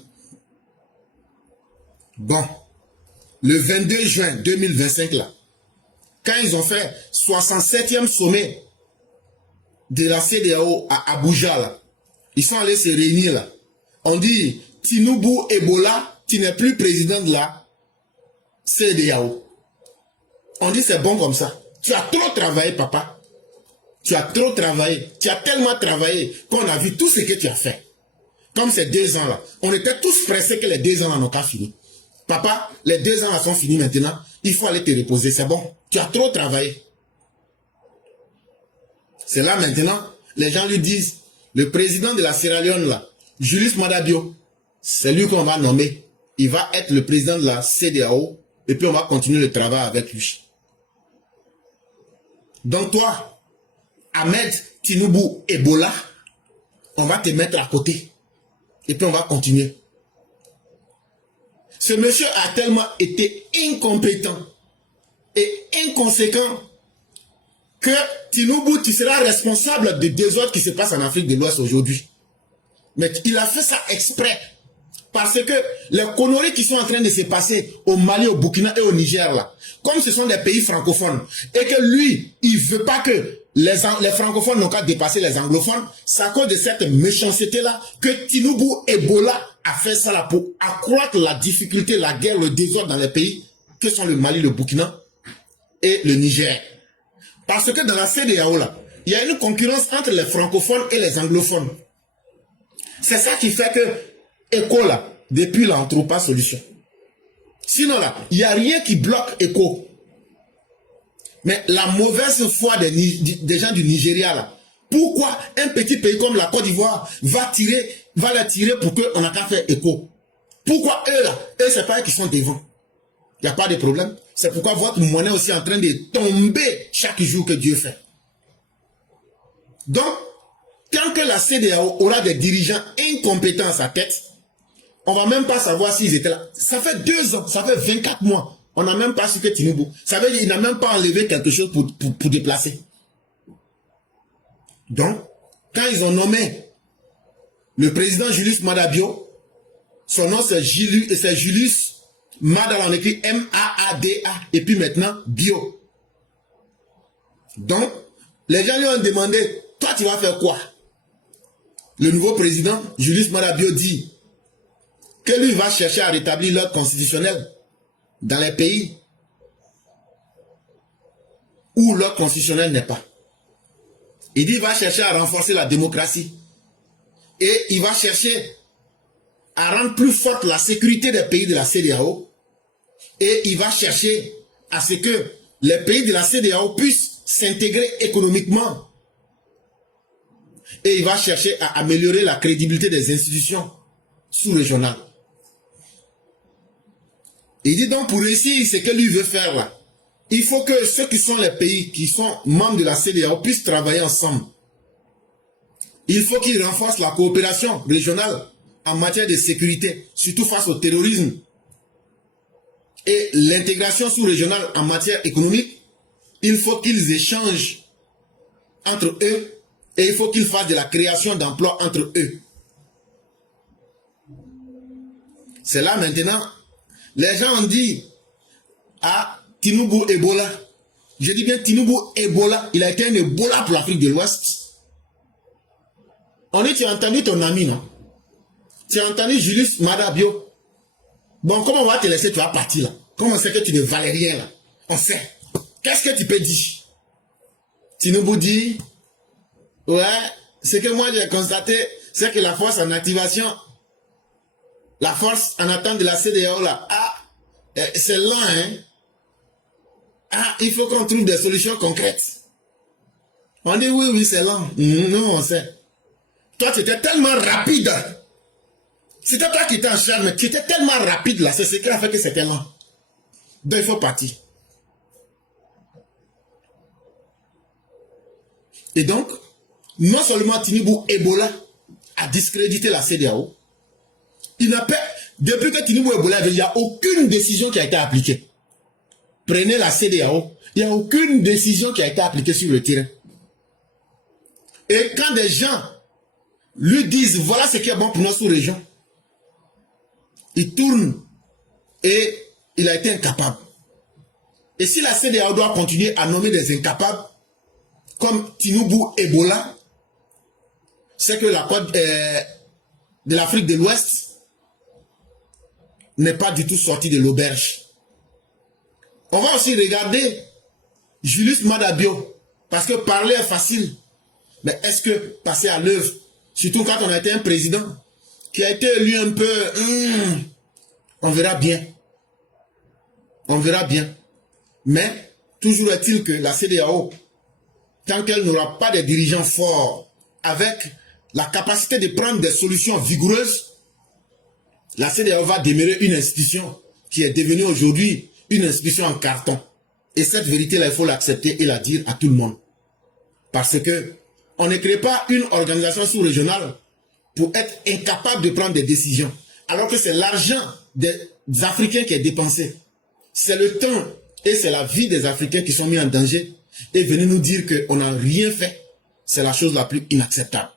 Bon, le 22 juin 2025 là, quand ils ont fait 67e sommet de la CEDEAO à Abuja là, ils sont allés se réunir là. On dit, Tinubu Ebola, tu n'es plus président de la CEDEAO. On dit, c'est bon comme ça. Tu as trop travaillé, papa. Tu as trop travaillé. Tu as tellement travaillé qu'on a vu tout ce que tu as fait. Comme ces 2 ans là. On était tous pressés que les 2 ans là n'ont pas fini. Papa, les 2 ans là sont finis maintenant. Il faut aller te reposer. C'est bon. Tu as trop travaillé. C'est là maintenant, les gens lui disent, le président de la Sierra Leone là, Julius Maada Bio, c'est lui qu'on va nommer. Il va être le président de la CEDEAO et puis on va continuer le travail avec lui. Donc toi, Ahmed Tinubu Ebola, on va te mettre à côté et puis on va continuer. Ce monsieur a tellement été incompétent et inconséquent que Tinubu, tu seras responsable des désordres qui se passent en Afrique de l'Ouest aujourd'hui. Mais il a fait ça exprès. Parce que les conneries qui sont en train de se passer au Mali, au Burkina et au Niger, là, comme ce sont des pays francophones, et que lui, il ne veut pas que les francophones n'ont qu'à dépasser les anglophones, c'est à cause de cette méchanceté-là que Tinubu Ebola a fait ça là pour accroître la difficulté, la guerre, le désordre dans les pays que sont le Mali, le Burkina et le Niger. Parce que dans la CEDEAO, là, il y a une concurrence entre les francophones et les anglophones. C'est ça qui fait que ECO, là, depuis là, on ne trouve pas de solution. Sinon, là, il n'y a rien qui bloque ECO. Mais la mauvaise foi des gens du Nigeria, là, pourquoi un petit pays comme la Côte d'Ivoire va la tirer pour qu'on n'a qu'à faire ECO? Pourquoi eux, là, eux, c'est pas eux qui sont devant? Il n'y a pas de problème. C'est pourquoi votre monnaie est aussi en train de tomber chaque jour que Dieu fait. Donc, tant que la CEDEAO aura des dirigeants incompétents à sa tête, on ne va même pas savoir s'ils étaient là. Ça fait 2 ans, ça fait 24 mois. On n'a même pas su que Tinubu. Ça veut dire qu'il n'a même pas enlevé quelque chose pour déplacer. Donc, quand ils ont nommé le président Julius Maada Bio, son nom c'est Julius Maada, on écrit M-A-A-D-A, et puis maintenant Bio. Donc, les gens lui ont demandé, toi tu vas faire quoi? Le nouveau président, Julius Maada Bio, dit que lui va chercher à rétablir l'ordre constitutionnel dans les pays où l'ordre constitutionnel n'est pas. Il dit qu'il va chercher à renforcer la démocratie. Et il va chercher à rendre plus forte la sécurité des pays de la CEDEAO. Et il va chercher à ce que les pays de la CEDEAO puissent s'intégrer économiquement. Et il va chercher à améliorer la crédibilité des institutions sous-régionales. Il dit donc pour réussir ce que lui veut faire là, il faut que ceux qui sont les pays qui sont membres de la CEDEAO puissent travailler ensemble Il faut qu'il renforce la coopération régionale en matière de sécurité, surtout face au terrorisme. Et l'intégration sous-régionale en matière économique, il faut qu'ils échangent entre eux et il faut qu'ils fassent de la création d'emplois entre eux. C'est là maintenant, les gens ont dit, ah, Tinubu Ebola. Je dis bien Tinubu Ebola, il a été un Ebola pour l'Afrique de l'Ouest. On dit, tu as entendu ton ami, non? Tu as entendu Julius Madabio. Bon, comment on va te laisser, tu vas partir là? Comment on sait que tu ne valais rien là? On sait. Qu'est-ce que tu peux dire? Tinubu dit, ouais, ce que moi j'ai constaté, c'est que la force en activation, la force en attente de la CEDEAO là, ah, c'est lent, hein? Ah, il faut qu'on trouve des solutions concrètes. On dit oui, oui, c'est lent. Non, on sait. Toi, tu étais tellement rapide. C'était toi qui étais en charge, mais tu étais tellement rapide là, c'est ce qui a fait que c'était lent. Donc il faut partir. Et donc, non seulement Tinubu Ebola a discrédité la CEDEAO, il n'a pas, depuis que Tinubu Ebola, il n'y a aucune décision qui a été appliquée. Prenez la CEDEAO, il n'y a aucune décision qui a été appliquée sur le terrain. Et quand des gens lui disent, voilà ce qui est bon pour notre sous-région, il tourne et il a été incapable. Et si la CEDEAO doit continuer à nommer des incapables, comme Tinubu Ebola, c'est que la côte de l'Afrique de l'Ouest n'est pas du tout sortie de l'auberge. On va aussi regarder Julius Madabio, parce que parler est facile, mais est-ce que passer à l'œuvre, surtout quand on a été un président qui a été élu un peu, on verra bien. On verra bien. Mais toujours est-il que la CEDEAO, tant qu'elle n'aura pas de dirigeants forts avec la capacité de prendre des solutions vigoureuses, la CEDEAO va demeurer une institution qui est devenue aujourd'hui une institution en carton. Et cette vérité-là, il faut l'accepter et la dire à tout le monde. Parce que on ne crée pas une organisation sous-régionale pour être incapable de prendre des décisions. Alors que c'est l'argent des Africains qui est dépensé. C'est le temps et c'est la vie des Africains qui sont mis en danger. Et venir nous dire qu'on n'a rien fait, c'est la chose la plus inacceptable.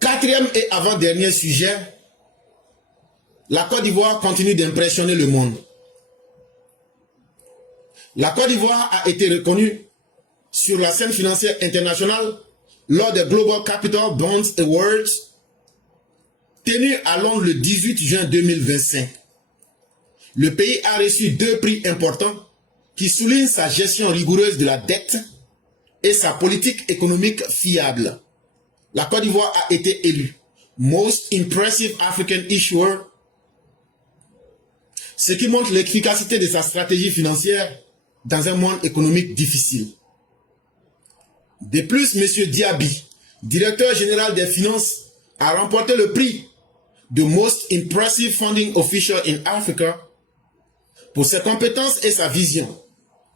Quatrième et avant-dernier sujet, la Côte d'Ivoire continue d'impressionner le monde. La Côte d'Ivoire a été reconnue sur la scène financière internationale lors des Global Capital Bonds Awards tenus à Londres le 18 juin 2025. Le pays a reçu 2 prix importants qui soulignent sa gestion rigoureuse de la dette et sa politique économique fiable. La Côte d'Ivoire a été élue Most Impressive African Issuer, ce qui montre l'efficacité de sa stratégie financière dans un monde économique difficile. De plus, M. Diaby, directeur général des finances, a remporté le prix de Most Impressive Funding Official in Africa pour ses compétences et sa vision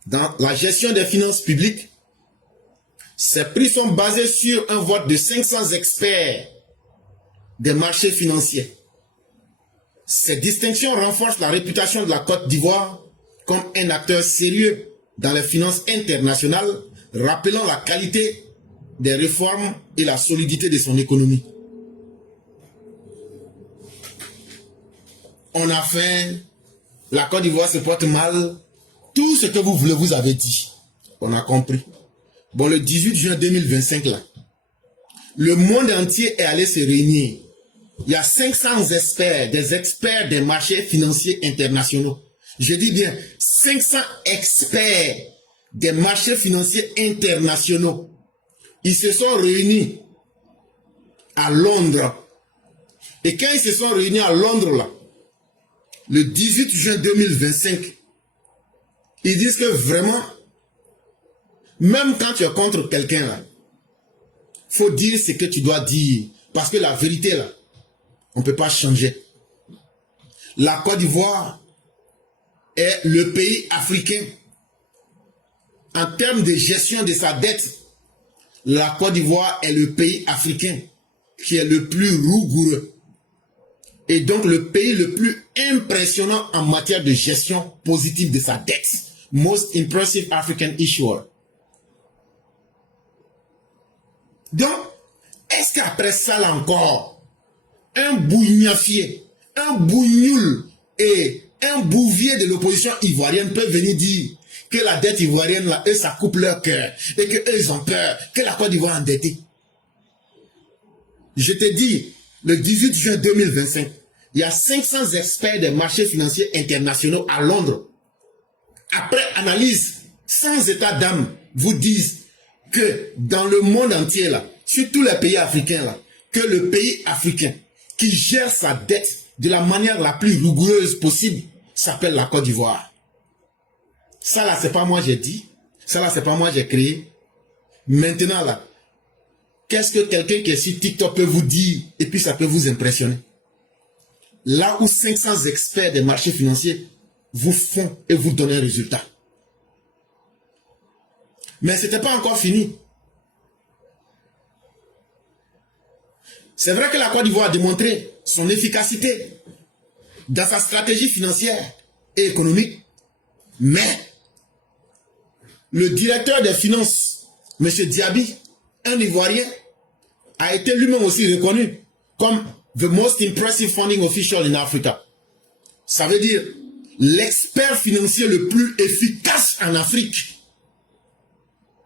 dans la gestion des finances publiques. Ces prix sont basés sur un vote de 500 experts des marchés financiers. Ces distinctions renforcent la réputation de la Côte d'Ivoire comme un acteur sérieux dans les finances internationales, rappelant la qualité des réformes et la solidité de son économie. On a faim, la Côte d'Ivoire se porte mal, tout ce que vous voulez, vous avez dit. On a compris. Bon, le 18 juin 2025, là, le monde entier est allé se réunir. Il y a 500 experts, des experts des marchés financiers internationaux. Je dis bien 500 experts des marchés financiers internationaux. Ils se sont réunis à Londres. Et quand ils se sont réunis à Londres, là, le 18 juin 2025, ils disent que vraiment, même quand tu es contre quelqu'un, là, faut dire ce que tu dois dire. Parce que la vérité, là, on ne peut pas changer. La Côte d'Ivoire est le pays africain, en termes de gestion de sa dette, la Côte d'Ivoire est le pays africain qui est le plus rigoureux et donc le pays le plus impressionnant en matière de gestion positive de sa dette. Most impressive African issuer. Donc, est-ce qu'après ça là encore, un bougnafier, un bougnoul et un bouvier de l'opposition ivoirienne peuvent venir dire que la dette ivoirienne là, eux ça coupe leur cœur et que eux ils ont peur que la Côte d'Ivoire est endettée? Je te dis, le 18 juin 2025, il y a 500 experts des marchés financiers internationaux à Londres. Après analyse, sans état d'âme, vous disent que dans le monde entier, là, sur tous les pays africains, là, que le pays africain qui gère sa dette de la manière la plus rigoureuse possible s'appelle la Côte d'Ivoire. Ça là, c'est pas moi j'ai dit. Ça là, c'est pas moi j'ai créé. Maintenant là, qu'est-ce que quelqu'un qui est sur TikTok peut vous dire et puis ça peut vous impressionner? Là où 500 experts des marchés financiers vous font et vous donnent un résultat. Mais ce n'était pas encore fini. C'est vrai que la Côte d'Ivoire a démontré son efficacité dans sa stratégie financière et économique, mais le directeur des finances, M. Diaby, un Ivoirien, a été lui-même aussi reconnu comme the most impressive funding official in Africa. Ça veut dire l'expert financier le plus efficace en Afrique.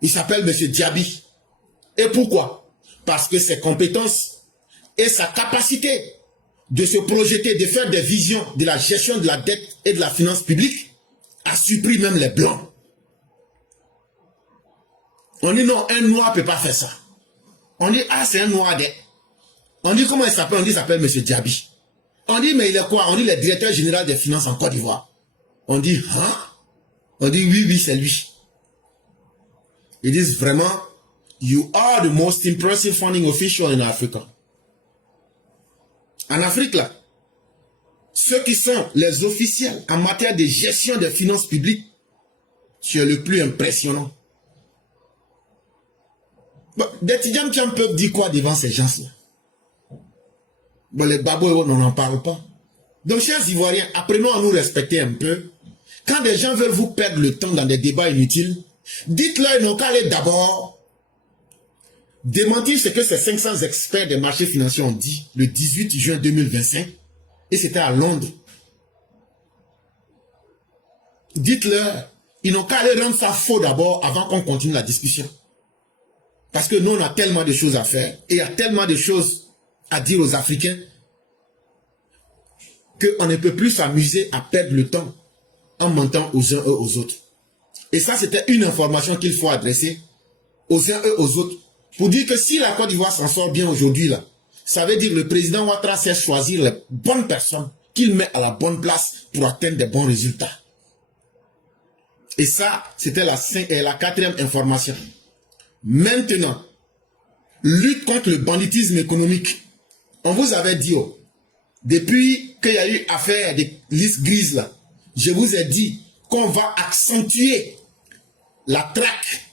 Il s'appelle M. Diaby. Et pourquoi? Parce que ses compétences et sa capacité de se projeter, de faire des visions de la gestion de la dette et de la finance publique a surpris même les Blancs. On dit non, un noir ne peut pas faire ça. On dit, ah, c'est un noir. On dit, comment il s'appelle? On dit, il s'appelle M. Diaby. On dit, mais il est quoi? On dit, le directeur général des finances en Côte d'Ivoire. On dit, hein? On dit, oui, c'est lui. Ils disent vraiment, you are the most impressive funding official in Africa. En Afrique, là, ceux qui sont les officiels en matière de gestion des finances publiques, tu es le plus impressionnant. Bon, des Tidjam peuvent dire quoi devant ces gens-là? Bon, les babos, on n'en parle pas. Donc, chers Ivoiriens, apprenons à nous respecter un peu. Quand des gens veulent vous perdre le temps dans des débats inutiles, dites-leur qu'ils n'ont qu'à aller d'abord démentir ce que ces 500 experts des marchés financiers ont dit le 18 juin 2025, et c'était à Londres. Dites-leur, ils n'ont qu'à aller rendre ça faux d'abord avant qu'on continue la discussion. Parce que nous, on a tellement de choses à faire, et il y a tellement de choses à dire aux Africains, qu'on ne peut plus s'amuser à perdre le temps en mentant aux uns et aux autres. Et ça, c'était une information qu'il faut adresser aux uns et aux autres. Pour dire que si la Côte d'Ivoire s'en sort bien aujourd'hui, là, ça veut dire que le président Ouattara sait choisir les bonnes personnes qu'il met à la bonne place pour atteindre des bons résultats. Et ça, c'était la quatrième information. Maintenant, lutte contre le banditisme économique. On vous avait dit, oh, depuis qu'il y a eu affaire des listes grises là, je vous ai dit qu'on va accentuer la traque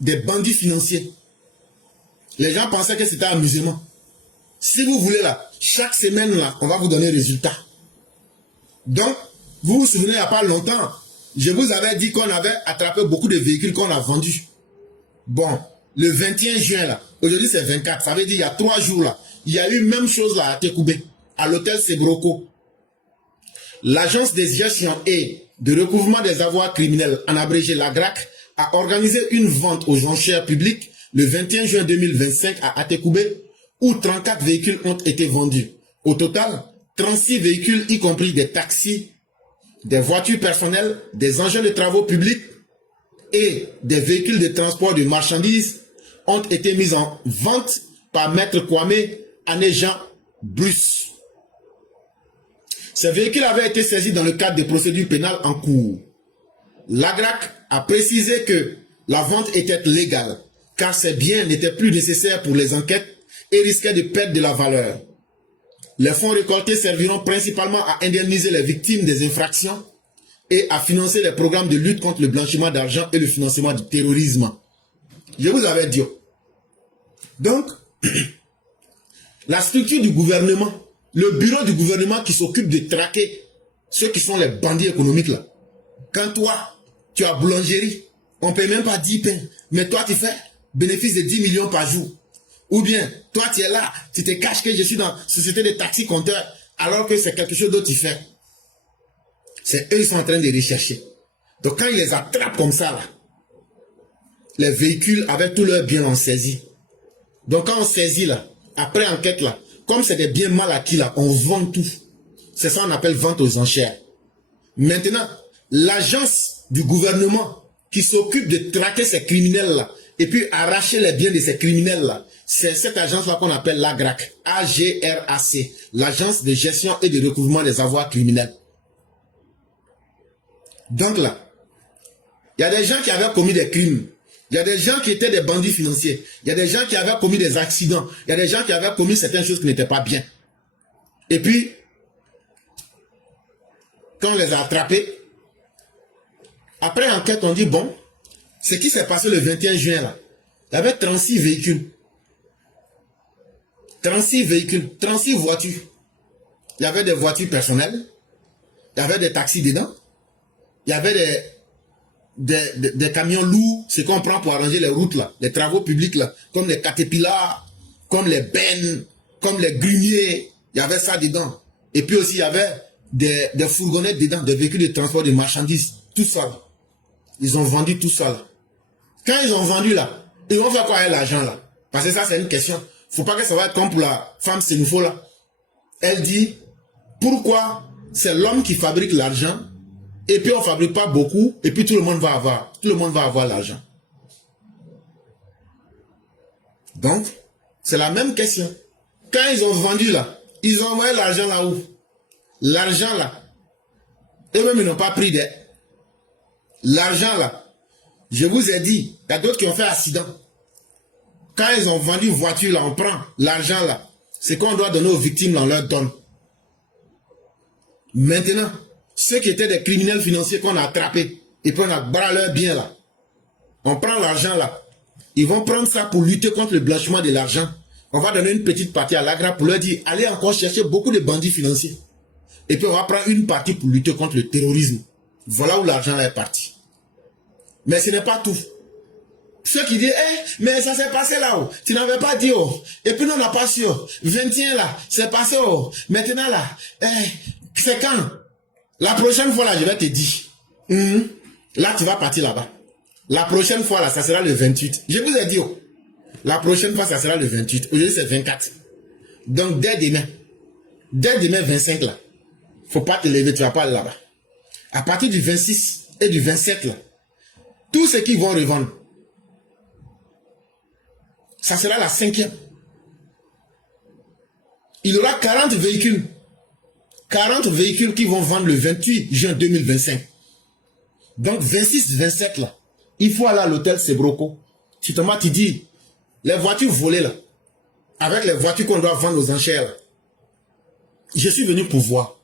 des bandits financiers. Les gens pensaient que c'était amusement. Si vous voulez là, chaque semaine là, on va vous donner résultat. Donc, vous vous souvenez il n'y a pas longtemps, je vous avais dit qu'on avait attrapé beaucoup de véhicules qu'on a vendus. Bon, le 21 juin là, aujourd'hui c'est 24, ça veut dire il y a 3 jours là, il y a eu même chose là à Tekoubé, à l'hôtel Sebroko. L'agence des gestions et de recouvrement des avoirs criminels, en abrégé la GRAC, a organisé une vente aux enchères publiques le 21 juin 2025 à Atekoubé, où 34 véhicules ont été vendus. Au total, 36 véhicules, y compris des taxis, des voitures personnelles, des engins de travaux publics et des véhicules de transport de marchandises, ont été mis en vente par Maître Kwame Anejan Bruce. Ces véhicules avaient été saisis dans le cadre des procédures pénales en cours. L'AGRAC a précisé que la vente était légale, car ces biens n'étaient plus nécessaires pour les enquêtes et risquaient de perdre de la valeur. Les fonds récoltés serviront principalement à indemniser les victimes des infractions et à financer les programmes de lutte contre le blanchiment d'argent et le financement du terrorisme. Je vous avais dit. Donc, la structure du gouvernement, le bureau du gouvernement qui s'occupe de traquer ceux qui sont les bandits économiques là. Quand toi, tu as boulangerie, on ne paye même pas 10 pains, mais toi tu fais bénéfice de 10 millions par jour. Ou bien, toi tu es là, tu te caches que je suis dans la société de taxi compteurs, alors que c'est quelque chose d'autre tu fais. C'est eux qui sont en train de rechercher. Donc quand ils les attrapent comme ça là, les véhicules avec tous leurs biens on saisit. Donc quand on saisit là, après enquête là, comme c'est des biens mal acquis là, on vend tout. C'est ça qu'on appelle vente aux enchères. Maintenant, l'agence du gouvernement qui s'occupe de traquer ces criminels là, et puis arracher les biens de ces criminels là, c'est cette agence là qu'on appelle l'AGRAC, A-G-R-A-C, l'agence de gestion et de recouvrement des avoirs criminels. Donc là, il y a des gens qui avaient commis des crimes. Il y a des gens qui étaient des bandits financiers. Il y a des gens qui avaient commis des accidents. Il y a des gens qui avaient commis certaines choses qui n'étaient pas bien. Et puis, quand on les a attrapés, après enquête, on dit, bon, ce qui s'est passé le 21 juin, là, il y avait 36 véhicules. 36 véhicules, 36 voitures. Il y avait des voitures personnelles. Il y avait des taxis dedans. Il y avait des camions lourds, ce qu'on prend pour arranger les routes là, les travaux publics là, comme les Caterpillar, comme les bennes, comme les grumiers, il y avait ça dedans. Et puis aussi il y avait des fourgonnettes dedans, des véhicules de transport de marchandises, tout ça là. Ils ont vendu tout ça là. Quand ils ont vendu là, ils vont faire quoi avec l'argent là? Parce que ça c'est une question. Faut pas que ça va être comme pour la femme Sénoufo là. Elle dit, pourquoi c'est l'homme qui fabrique l'argent? Et puis on ne fabrique pas beaucoup, et puis tout le monde va avoir l'argent. Donc, c'est la même question. Quand ils ont vendu là, ils ont envoyé l'argent là où? L'argent là, eux-mêmes ils n'ont pas pris d'aide. L'argent là, je vous ai dit, il y a d'autres qui ont fait accident. Quand ils ont vendu une voiture là, on prend l'argent là. C'est qu'on doit donner aux victimes là, on leur donne. Maintenant, ceux qui étaient des criminels financiers qu'on a attrapés, et puis on a barré leurs biens là. On prend l'argent là. Ils vont prendre ça pour lutter contre le blanchiment de l'argent. On va donner une petite partie à l'AGRA pour leur dire, allez encore chercher beaucoup de bandits financiers. Et puis on va prendre une partie pour lutter contre le terrorisme. Voilà où l'argent est parti. Mais ce n'est pas tout. Ceux qui disent, mais ça s'est passé là-haut. Tu n'avais pas dit, oh. Et puis nous on n'a pas su, oh. 21 là, c'est passé, oh. Maintenant là, c'est quand? La prochaine fois là, je vais te dire. Là, tu vas partir là-bas. La prochaine fois là, ça sera le 28. Je vous ai dit, oh. La prochaine fois, ça sera le 28. Aujourd'hui, c'est 24. Donc, dès demain 25 là, faut pas te lever, tu vas pas aller là-bas. À partir du 26 et du 27 là, tous ceux qui vont revendre, ça sera la 5e. Il y aura 40 véhicules. 40 véhicules qui vont vendre le 28 juin 2025. Donc 26-27 là, il faut aller à l'hôtel Sebroco. Tu dis, les voitures volées là, avec les voitures qu'on doit vendre aux enchères là, je suis venu pour voir.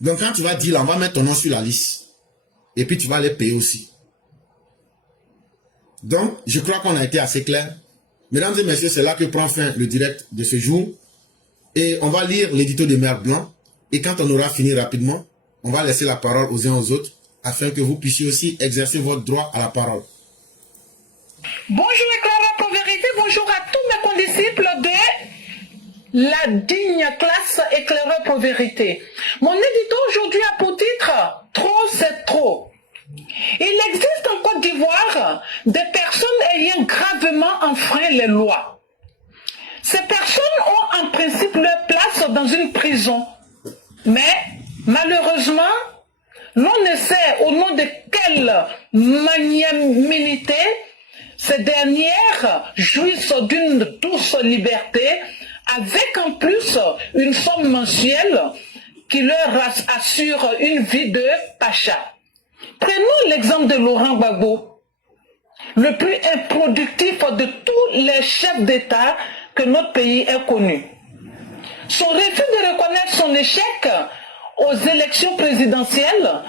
Donc quand tu vas dire là, on va mettre ton nom sur la liste. Et puis tu vas les payer aussi. Donc je crois qu'on a été assez clair. Mesdames et messieurs, c'est là que prend fin le direct de ce jour. Et on va lire l'édito de Mère Blanc. Et quand on aura fini rapidement, on va laisser la parole aux uns aux autres afin que vous puissiez aussi exercer votre droit à la parole. Bonjour éclaireur pour vérité, bonjour à tous mes condisciples de la digne classe éclaireur pour vérité. Mon édito aujourd'hui a pour titre « Trop c'est trop ». Il existe en Côte d'Ivoire des personnes ayant gravement enfreint les lois. Ces personnes ont en principe leur place dans une prison. Mais malheureusement, l'on ne sait au nom de quelle magnanimité ces dernières jouissent d'une douce liberté avec en plus une somme mensuelle qui leur assure une vie de pacha. Prenons l'exemple de Laurent Gbagbo, le plus improductif de tous les chefs d'État que notre pays ait connu. Son refus de reconnaître son échec aux élections présidentielles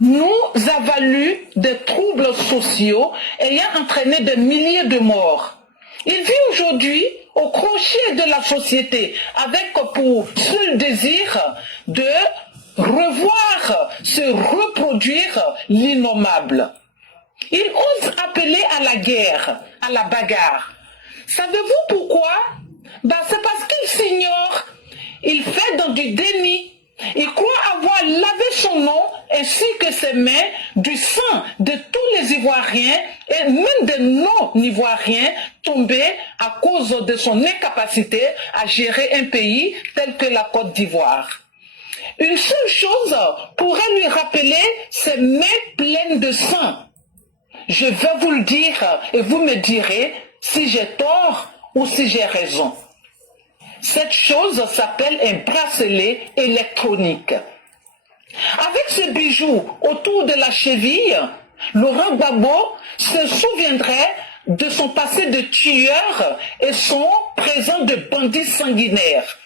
nous a valu des troubles troubles sociaux ayant entraîné des milliers de morts. Il vit aujourd'hui au crochet de la société avec pour seul désir de revoir se reproduire l'innommable. Il ose appeler à la guerre, à la bagarre. Savez-vous pourquoi? C'est parce qu'il s'ignore. Il fait dans du déni. Il croit avoir lavé son nom ainsi que ses mains du sang de tous les Ivoiriens et même des non-Ivoiriens tombés à cause de son incapacité à gérer un pays tel que la Côte d'Ivoire. Une seule chose pourrait lui rappeler ses mains pleines de sang. Je vais vous le dire et vous me direz si j'ai tort ou si j'ai raison. Cette chose s'appelle un bracelet électronique. Avec ce bijou autour de la cheville, Laurent Gbagbo se souviendrait de son passé de tueur et son présent de bandit sanguinaire.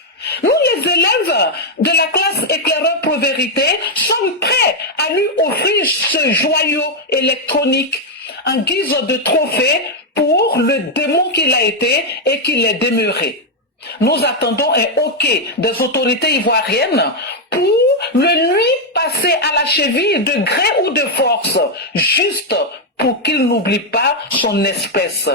Nous, les élèves de la classe éclaireur pro-vérité, sommes prêts à lui offrir ce joyau électronique en guise de trophée pour le démon qu'il a été et qu'il est demeuré. Nous attendons un OK des autorités ivoiriennes pour le lui passer à la cheville de gré ou de force, juste pour qu'il n'oublie pas son espèce,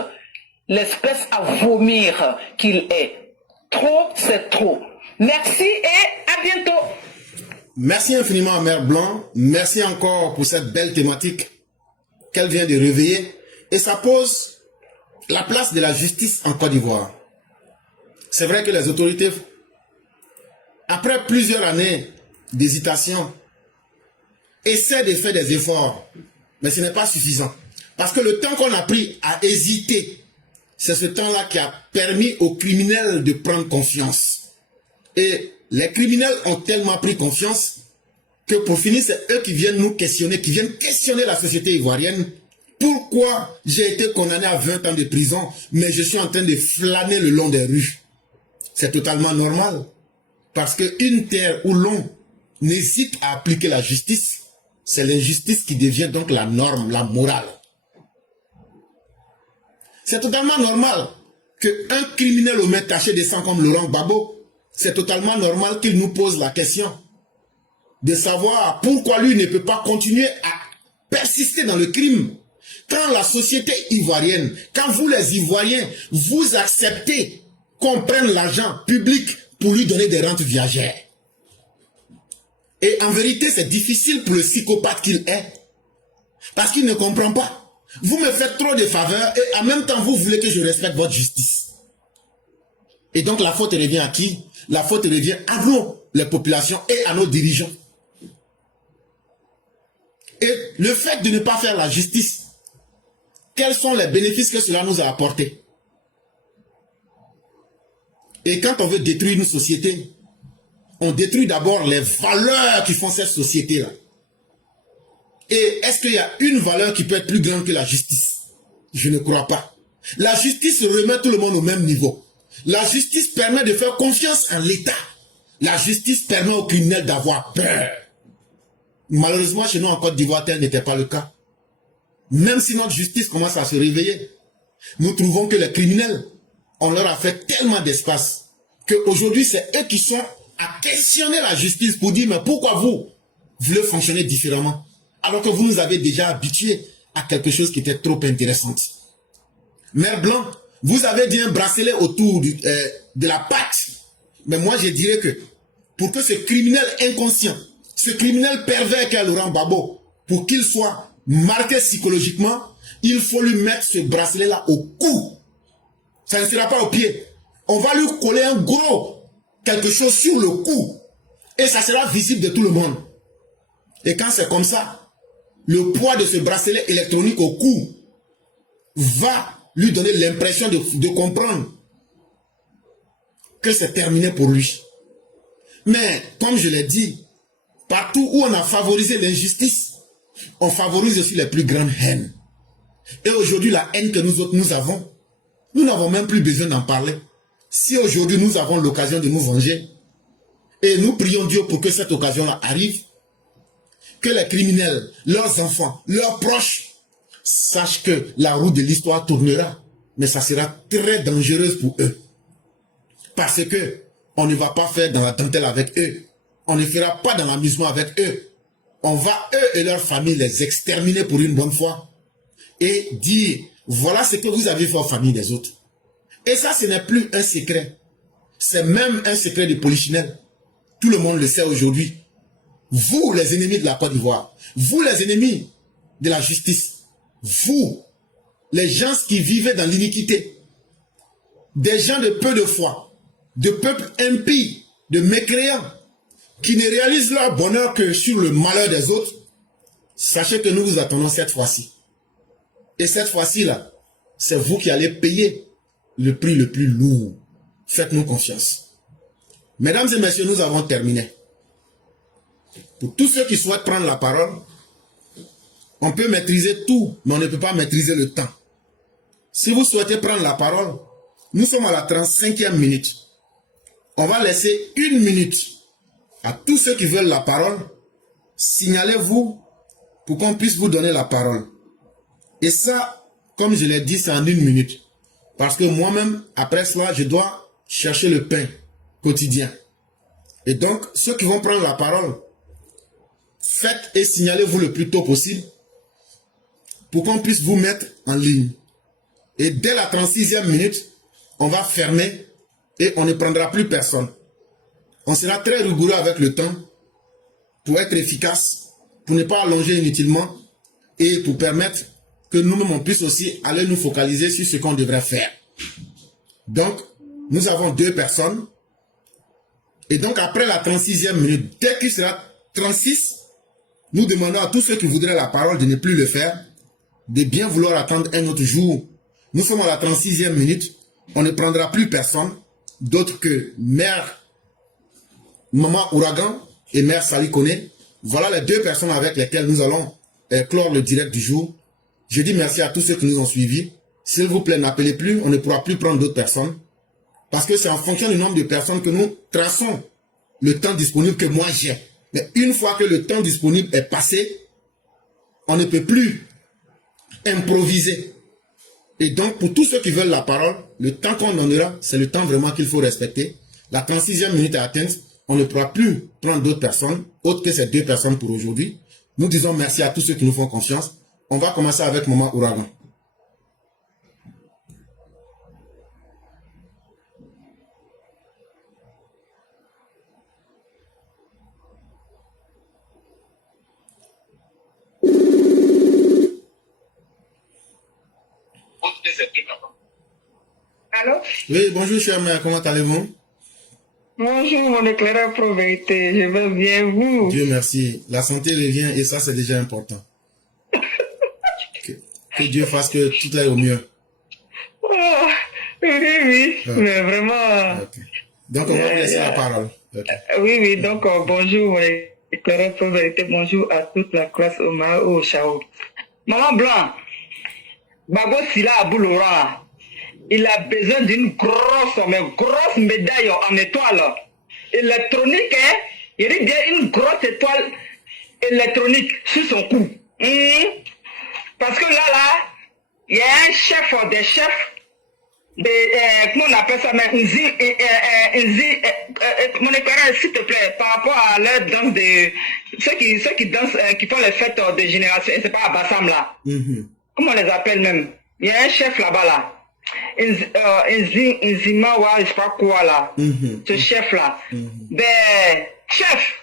l'espèce à vomir qu'il est. Trop, c'est trop. Merci et à bientôt. Merci infiniment, Mère Blanc. Merci encore pour cette belle thématique qu'elle vient de réveiller. Et ça pose la place de la justice en Côte d'Ivoire. C'est vrai que les autorités, après plusieurs années d'hésitation, essaient de faire des efforts. Mais ce n'est pas suffisant. Parce que le temps qu'on a pris à hésiter, c'est ce temps-là qui a permis aux criminels de prendre confiance. Et les criminels ont tellement pris confiance que pour finir, c'est eux qui viennent nous questionner, qui viennent questionner la société ivoirienne. Pourquoi j'ai été condamné à 20 ans de prison, mais je suis en train de flâner le long des rues? C'est totalement normal. Parce qu'une terre où l'on n'hésite à appliquer la justice, c'est l'injustice qui devient donc la norme, la morale. C'est totalement normal qu'un criminel aux mains tachées de sang comme Laurent Gbagbo, c'est totalement normal qu'il nous pose la question de savoir pourquoi lui ne peut pas continuer à persister dans le crime. Quand la société ivoirienne, quand vous les Ivoiriens, vous acceptez qu'on prenne l'argent public pour lui donner des rentes viagères. Et en vérité, c'est difficile pour le psychopathe qu'il est. Parce qu'il ne comprend pas. Vous me faites trop de faveurs et en même temps, vous voulez que je respecte votre justice. Et donc, la faute revient à qui? La faute revient à nous, les populations, et à nos dirigeants. Et le fait de ne pas faire la justice, quels sont les bénéfices que cela nous a apportés? Et quand on veut détruire une société, on détruit d'abord les valeurs qui font cette société-là. Et est-ce qu'il y a une valeur qui peut être plus grande que la justice? Je ne crois pas. La justice remet tout le monde au même niveau. La justice permet de faire confiance en l'État. La justice permet aux criminels d'avoir peur. Malheureusement, chez nous en Côte d'Ivoire, tel n'était pas le cas. Même si notre justice commence à se réveiller, nous trouvons que les criminels, on leur a fait tellement d'espace qu'aujourd'hui, c'est eux qui sont à questionner la justice pour dire, mais pourquoi vous voulez fonctionner différemment? Alors que vous nous avez déjà habitués à quelque chose qui était trop intéressant. Mère Blanc, vous avez dit un bracelet autour de la patte. Mais moi, je dirais que pour que ce criminel inconscient, ce criminel pervers qu'est Laurent Gbagbo, pour qu'il soit marqué psychologiquement, il faut lui mettre ce bracelet-là au cou. Ça ne sera pas au pied. On va lui coller un gros quelque chose sur le cou. Et ça sera visible de tout le monde. Et quand c'est comme ça, le poids de ce bracelet électronique au cou va lui donner l'impression de comprendre que c'est terminé pour lui. Mais, comme je l'ai dit, partout où on a favorisé l'injustice, on favorise aussi les plus grandes haines. Et aujourd'hui, la haine que nous autres, nous avons, nous n'avons même plus besoin d'en parler. Si aujourd'hui, nous avons l'occasion de nous venger, et nous prions Dieu pour que cette occasion-là arrive, que les criminels, leurs enfants, leurs proches, sache que la roue de l'histoire tournera, mais ça sera très dangereux pour eux. Parce que on ne va pas faire dans la dentelle avec eux. On ne fera pas dans l'amusement avec eux. On va, eux et leurs familles, les exterminer pour une bonne fois. Et dire, voilà ce que vous avez fait aux familles des autres. Et ça, ce n'est plus un secret. C'est même un secret de polichinelle. Tout le monde le sait aujourd'hui. Vous, les ennemis de la Côte d'Ivoire, vous, les ennemis de la justice, vous, les gens qui vivaient dans l'iniquité, des gens de peu de foi, de peuples impies, de mécréants, qui ne réalisent leur bonheur que sur le malheur des autres, sachez que nous vous attendons cette fois-ci. Et cette fois-ci là, c'est vous qui allez payer le prix le plus lourd. Faites-nous confiance. Mesdames et messieurs, nous avons terminé. Pour tous ceux qui souhaitent prendre la parole, on peut maîtriser tout, mais on ne peut pas maîtriser le temps. Si vous souhaitez prendre la parole, nous sommes à la 35e minute. On va laisser 1 minute à tous ceux qui veulent la parole. Signalez-vous pour qu'on puisse vous donner la parole. Et ça, comme je l'ai dit, c'est en 1 minute. Parce que moi-même, après cela, je dois chercher le pain quotidien. Et donc, ceux qui vont prendre la parole, faites et signalez-vous le plus tôt possible pour qu'on puisse vous mettre en ligne. Et dès la 36e minute, on va fermer et on ne prendra plus personne. On sera très rigoureux avec le temps pour être efficace, pour ne pas allonger inutilement et pour permettre que nous-mêmes on puisse aussi aller nous focaliser sur ce qu'on devrait faire. Donc, nous avons 2 personnes. Et donc, après la 36e minute, dès qu'il sera 36, nous demandons à tous ceux qui voudraient la parole de ne plus le faire, de bien vouloir attendre un autre jour. Nous sommes à la 36e minute. On ne prendra plus personne d'autre que Mère Maman Ouragan et Mère Sali Kone. Voilà les 2 personnes avec lesquelles nous allons clore le direct du jour. Je dis merci à tous ceux qui nous ont suivis. S'il vous plaît, n'appelez plus. On ne pourra plus prendre d'autres personnes. Parce que c'est en fonction du nombre de personnes que nous traçons le temps disponible que moi j'ai. Mais une fois que le temps disponible est passé, on ne peut plus improviser. Et donc, pour tous ceux qui veulent la parole, le temps qu'on donnera, c'est le temps vraiment qu'il faut respecter. La 36e minute est atteinte. On ne pourra plus prendre d'autres personnes, autres que ces 2 personnes pour aujourd'hui. Nous disons merci à tous ceux qui nous font confiance. On va commencer avec Maman Ouragan. Allô? Oui, bonjour chère mère, comment allez-vous? Bonjour mon éclaireur pro-vérité, je vais bien vous. Dieu merci, la santé revient et ça c'est déjà important. Que Dieu fasse que tout aille au mieux. Oh, oui, mais vraiment... Okay. Donc on va vous laisser la parole. Okay. Oui, donc bonjour mon éclaireur pro-vérité, bonjour à toute la classe au Mao au Chao. Maman Blanc, Babo Sila Aboulora, il a besoin d'une grosse médaille en étoile électronique, hein? Il dit bien une grosse étoile électronique sur son cou. Parce que là, il y a un chef des chefs, comment on appelle ça, mais mon éclairage, s'il te plaît, par rapport à leur danse de ceux qui dansent, qui font les fêtes de génération, et c'est pas à Bassam là. Comment on les appelle même? Il y a un chef là-bas là. Nzimawa, je sais pas quoi là. Ce chef là. Ben, chef,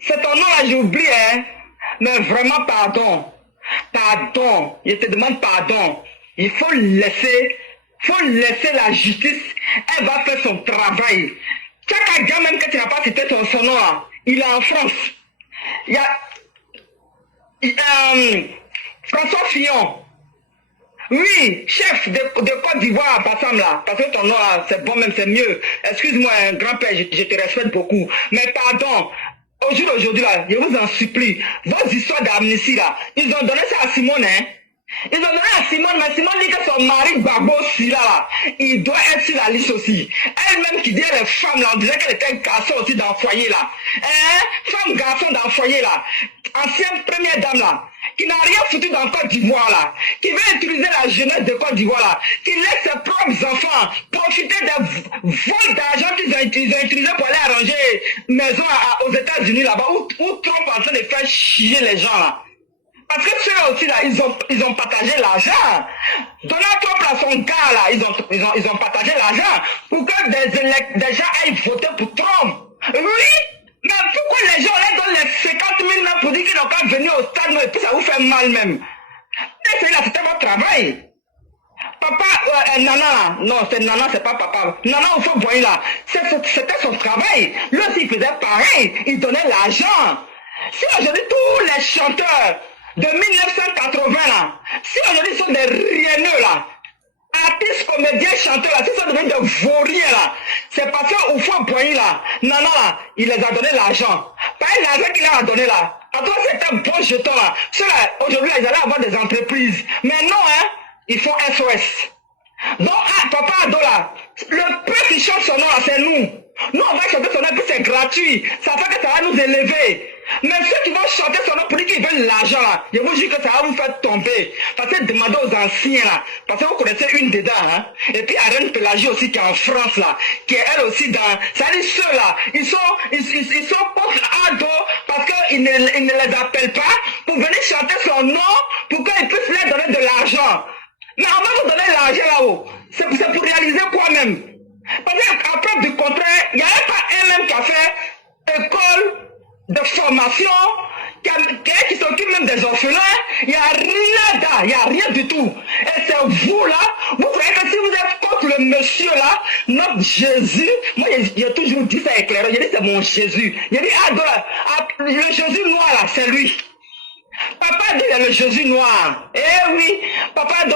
c'est ton nom là, j'ai oublié, hein. Mais vraiment, pardon. Pardon. Je te demande pardon. Il faut laisser la justice. Elle va faire son travail. Chaque gars, même que tu n'as pas cité son nom là, il est en France. Il y a François Fillon. Oui, chef de Côte d'Ivoire, Bassam là, parce que ton nom c'est bon même, c'est mieux. Excuse-moi, grand-père, je te respecte beaucoup. Mais pardon, aujourd'hui là, je vous en supplie, vos histoires d'amnistie là, ils ont donné ça à Simone, hein. Ils ont donné à Simone, mais Simone dit que son mari Babo Sila là, il doit être sur la liste aussi. Elle-même qui dit les femmes là, on disait qu'elle était un garçon aussi dans le foyer là. Femme, garçon dans le foyer là. Ancienne première dame là. qui n'a rien foutu dans Côte d'Ivoire là, qui veut utiliser la jeunesse de Côte d'Ivoire là, qui laisse ses propres enfants profiter des vols d'argent qu'ils ont utilisé pour aller arranger maison aux États-Unis là-bas, où Trump est en train de faire chier les gens là. Parce que ceux aussi là, ils ont partagé l'argent. Donald Trump là, son gars là, ils ont partagé l'argent pour que des gens aillent voter pour Trump. Oui, mais pourquoi les gens là donnent les 50 000 même pour dire qu'ils n'ont qu'à venir au stade et puis ça vous fait mal même. Et c'est là, c'était votre travail. Papa, Nana, non, c'est Nana, c'est pas papa. Nana, au fond, voyez là, c'était son travail. Lui aussi, il faisait pareil, il donnait l'argent. Si aujourd'hui tous les chanteurs de 1980 là, si aujourd'hui sont des rieneux là, artistes, comédiens, chanteurs là, si sont devenus des vauriens là, c'est parce qu'au fond Boigny là, Nana là, il les a donné l'argent. Pas l'argent qu'il leur a donné là. À toi c'est un bon jeton là. Ceux-là, aujourd'hui ils allaient avoir des entreprises. Mais non hein, ils font SOS. Donc papa Ado là, le peu qui chante son nom là, c'est nous. Nous on va chanter son nom puis c'est gratuit. Ça fait que ça va nous élever. Mais ceux qui vont chanter son nom pour dire qu'ils veulent l'argent là, je vous dis que ça va vous faire tomber. Parce que demandez aux anciens là, parce que vous connaissez une dedans hein. Et puis Arène Pélagie aussi qui est en France là, qui est elle aussi dans. Ça dit ceux là, ils sont contre Ado parce qu'ils ne les appellent pas pour venir chanter son nom pour qu'ils puissent leur donner de l'argent. Mais on va vous donner l'argent là-haut. C'est pour réaliser quoi même? Parce qu'en preuve du contraire, il n'y avait pas un même qui a fait école de formation, qui s'occupe même des orphelins. Il n'y a rien là, il n'y a rien du tout. Et c'est vous là, vous croyez que si vous êtes contre le monsieur là, notre Jésus, moi j'ai toujours dit ça éclairé, j'ai dit c'est mon Jésus. J'ai dit, le Jésus noir là, c'est lui. Papa dit le Jésus noir. Eh oui, papa dit,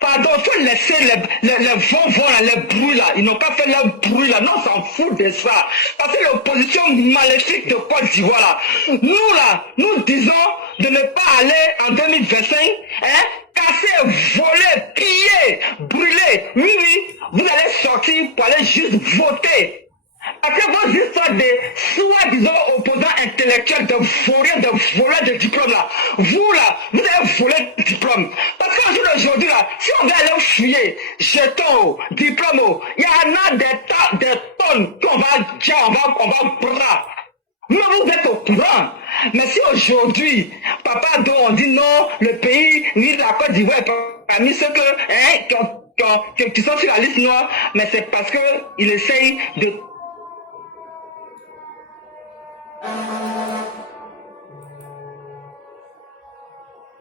pardon, il faut laisser les vents là, les bruits là. Ils n'ont pas fait leur bruit là. Non, on s'en fout de ça. Parce que l'opposition maléfique de Côte d'Ivoire là, nous disons de ne pas aller en 2025, hein, casser, voler, piller, brûler. Oui, vous allez sortir pour aller juste voter. Parce que vos histoires de soi-disant opposants intellectuels, de vauriens, de voleurs de diplômes là, vous là, vous allez voler le diplôme. Parce qu'aujourd'hui là, si on va aller fouiller, jetons, diplôme, il y en a des tonnes qu'on va dire, on va prendre. Mais vous êtes au courant. Mais si aujourd'hui, papa dont on dit non, le pays, ni la Côte d'Ivoire est parmi ceux qui sont sur la liste noire, mais c'est parce qu'il essaye de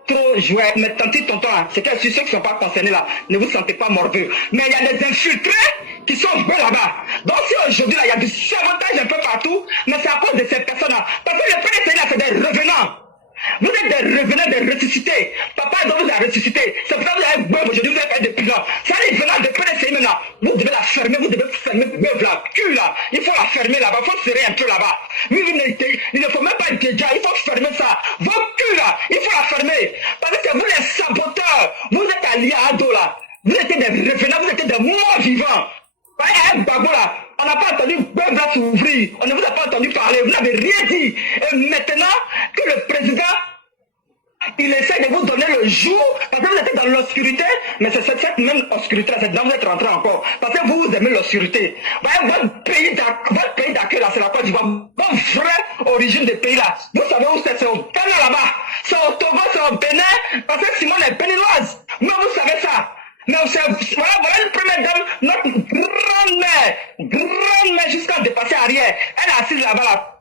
trop jouer, mais tenter ton temps, c'est que ceux qui ne sont pas concernés là, ne vous sentez pas morveux. Mais il y a des infiltrés qui sont joués là-bas. Donc si aujourd'hui là, il y a du sabotage un peu partout, mais c'est à cause de ces personnes-là. Parce que le PDC là, c'est des revenants. Vous êtes des revenants, des ressuscités. Papa doit vous a ressuscité. C'est pour ça que vous avez bœuf aujourd'hui, vous avez fait des prisons. Ça les venants de PDC maintenant. Vous devez la fermer, vous devez fermer bœuf là, cul là. Il faut la fermer là-bas, il faut serrer un peu là-bas. Oui, il ne faut même pas déjà, il faut fermer ça. Vos culs là, il faut la fermer. Parce que c'est vous les saboteurs. Vous êtes alliés à Ado là. Vous êtes des revenants, vous êtes des morts vivants. Voyez un bagot là, on n'a pas entendu bœuf là s'ouvrir. On ne vous a pas entendu parler, vous n'avez rien dit. Et maintenant que le président, il essaie de vous donner le jour, parce que vous êtes dans l'obscurité, mais c'est cette même obscurité, c'est là où vous êtes rentré encore. Parce que vous aimez l'obscurité. Voyez, votre pays d'accueil là, c'est la Côte d'Ivoire. Votre vraie origine de pays là, vous savez où c'est au Ghana là-bas. C'est au Togo, c'est au Bénin, parce que Simone est béninoise. Mais vous savez ça. Mais voilà une première dame, notre grand-mère, jusqu'à dépasser arrière. Elle est assise là-bas là.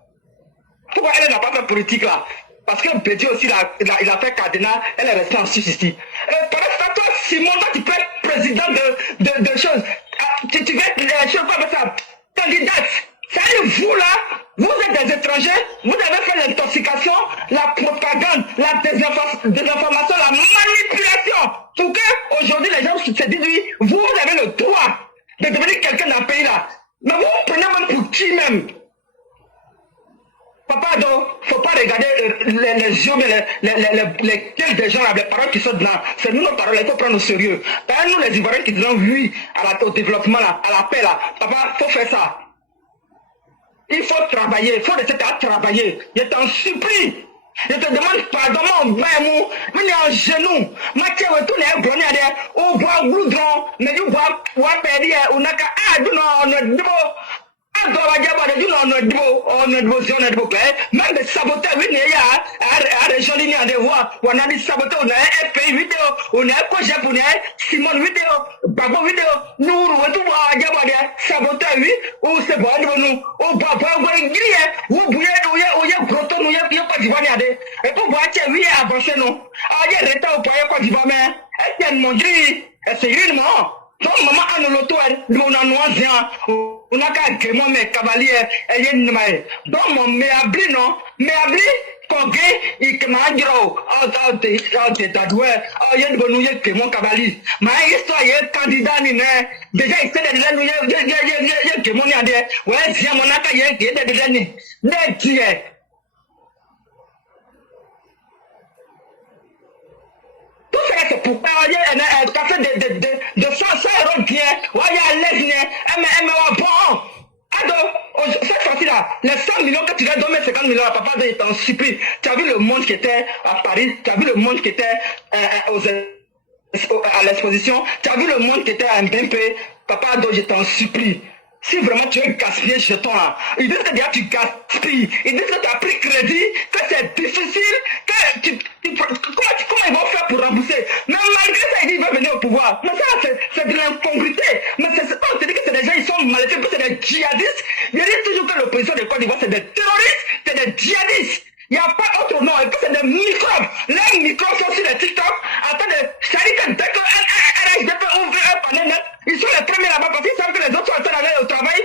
Pourquoi elle n'a pas fait politique là? Parce que Bédié aussi, il a fait cardinal, elle est restée en Suisse ici. Par exemple, toi, Simon, toi, tu peux être président de choses. Tu veux être, je sais pas ça, candidate. C'est vous là, vous êtes des étrangers, vous avez fait l'intoxication, la propagande, la désinformation, la manipulation. Pour que aujourd'hui les gens se disent, oui, vous avez le droit de devenir quelqu'un dans le pays là. Mais vous prenez même pour qui même? Papa, donc, faut pas regarder les yeux, mais les gueules des gens, les paroles qui sont dedans. C'est nous nos paroles, il faut prendre au sérieux. Par nous les Ivoiriens qui disons oui au développement, là, à la paix là. Papa, faut faire ça. Il faut travailler, il faut rester à travailler. Je t'en supplie. Je te demande pardon, mon bébé, mais en genou. Ma tête retourne à brûler, au bois goudron, mais du bois, ou à périr, ou n'a qu'à, ah, du non, même des saboteurs, oui, il y a à région ligne de voix, on a des saboteurs, on a un pays vidéo, on a un projet pour Simon vidéo, Babo vidéo, nous, on tout voir, il y a saboteurs, oui, ou c'est bon, nous, au Babo, on va griller, ou bouiller, ou y a breton, ou y a pas d'Ivoire, et pour voir, oui, avancer, non. Ah, il y a retard au point, quoi d'Ivoire, mais, et bien, mon Dieu, c'est réellement. Donc, maman, on a l'auto, nous, on a noisien, on a qu'à que moi, mes cavaliers, et y a donc, mon méabli, non, méabli, qu'on gagne, il que m'a dit, t'es tatoué, il y a de bonnes nouilles que mon cavalier. Ma histoire, il y a candidat, déjà, il sait déjà, il y a que mon yadé, ouais, si mon accueil, il y a des années, des dieux. Tout ça, c'est pour il y a un café de 100 € bien, ouais, il y a l'aise, mais bon. Alors, cette fois-ci-là, les 100 millions que tu vas donner, 50 millions, papa, je t'en supplie. Tu as vu le monde qui était à Paris, tu as vu le monde qui était à l'exposition, tu as vu le monde qui était à MPP, papa, donc je t'en supplie. Si vraiment tu veux gaspiller jetons là, ils disent que déjà tu gaspilles, ils disent que tu as pris crédit, que c'est difficile, que comment ils vont faire pour rembourser? Mais malgré ça, ils disent qu'ils veulent venir au pouvoir. Mais ça, c'est de l'incongruité. Mais c'est pas, on te dit que c'est des gens, ils sont mal faits, c'est des djihadistes. Ils disent toujours que l'opposition de Côte d'Ivoire, c'est des terroristes, c'est des djihadistes. Il n'y a pas autre nom, et puis c'est des microbes. Les microbes sont sur les TikTok, en train de charrier que dès que RHDP ouvre un panel net, ils sont les premiers là-bas parce qu'ils savent que les autres sont en train d'aller au travail.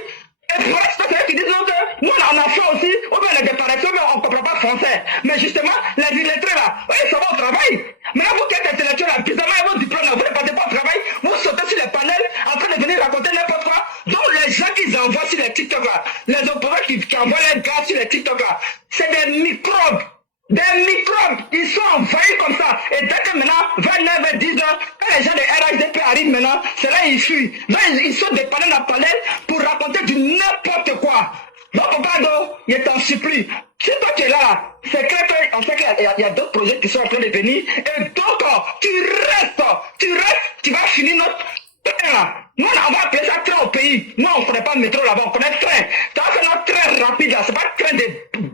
Et pour l'instant, c'est eux qui disent que nous on a fait aussi, on fait la déparation, mais on ne comprend pas français. Mais justement, les illettrés là, ils sont au travail. Mais là, vous qui êtes intellectuels là, bizarrement, vos diplômes là, vous ne passez pas au travail, vous sautez sur les panels en train de venir raconter n'importe quoi. Donc les gens qu'ils envoient sur les TikTok là, les opposants qui envoient les gars sur les TikTok là, c'est des microbes. Des microbes, ils sont envahis comme ça. Et dès que maintenant, 29 10 ans, quand les gens de RHDP arrivent maintenant, c'est là ils fuient. Donc ils sont des panels à panel pour raconter du n'importe quoi. Donc papa, je t'en supplie. Si toi tu es là, c'est clair qu'on sait qu'il y a d'autres projets qui sont en train de venir. Et donc, tu restes, tu vas finir notre train. Nous, on va appeler ça train au pays. Nous, on ne connaît pas le métro là-bas, on connaît train. C'est notre train rapide là, c'est pas le train de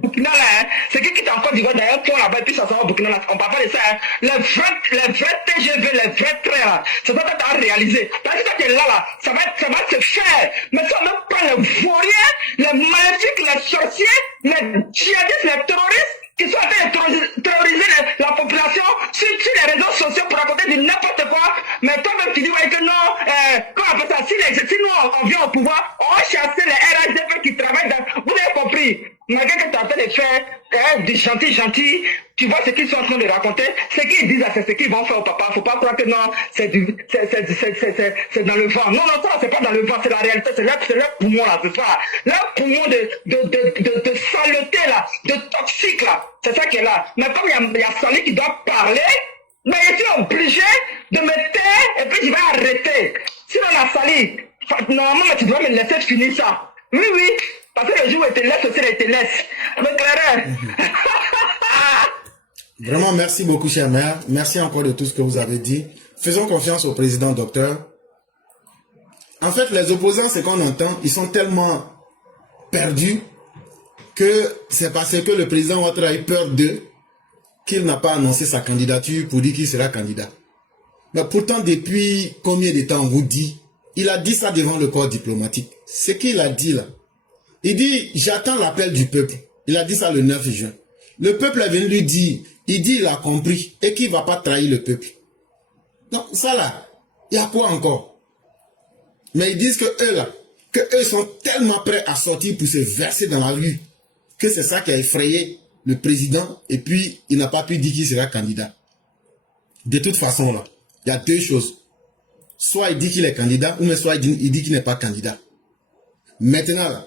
Burkina là. Hein. C'est qui est en Côte d'Ivoire, d'ailleurs, pont là-bas, et puis ça sera au Burkina là. On parle pas de ça. Hein. Les vrais TGV, les vrais trains là, c'est ça que tu as réalisé. Parce que tu es là, ça va se faire. Mais ça même pas les vauriens, les maléfiques, les sorciers, les djihadistes, les terroristes, qui sont en train de terroriser la population sur les réseaux sociaux pour raconter du n'importe quoi. Mais toi-même, tu dis ouais, que non, comment on appelle ça, si nous on vient au pouvoir, on va chasser les RHDP qui travaillent dans... Vous avez compris, malgré que tu es en train de faire du gentil, tu vois ce qu'ils sont en train de raconter, ce qu'ils disent, c'est ce qu'ils vont faire au papa. Faut pas croire que non, c'est dans le vent. Non, ça, c'est pas dans le vent, c'est la réalité, c'est leur poumon là, c'est ça. Leur poumon de saleté là, de toxique là, c'est ça qui est là. Mais comme il y a Sali qui doit parler, mais je suis obligé de me taire et puis je vais arrêter. Sinon la Sali, normalement tu dois me laisser finir ça. Oui, parce que le jour où il te laisse aussi, il te laisse. Mais clair. Vraiment, merci beaucoup, cher maire. Merci encore de tout ce que vous avez dit. Faisons confiance au président docteur. En fait, les opposants, c'est qu'on entend, ils sont tellement perdus que c'est parce que le président Ouattara a eu peur d'eux qu'il n'a pas annoncé sa candidature pour dire qu'il sera candidat. Mais pourtant, depuis combien de temps on vous dit, il a dit ça devant le corps diplomatique. Ce qu'il a dit là, il dit, j'attends l'appel du peuple. Il a dit ça le 9 juin. Le peuple est venu lui dire, il dit il a compris et qu'il ne va pas trahir le peuple. Donc ça là, il y a quoi encore? Mais ils disent que eux là, que eux sont tellement prêts à sortir pour se verser dans la rue, que c'est ça qui a effrayé le président et puis il n'a pas pu dire qu'il sera candidat. De toute façon là, il y a deux choses. Soit il dit qu'il est candidat, ou soit il dit qu'il n'est pas candidat. Maintenant là,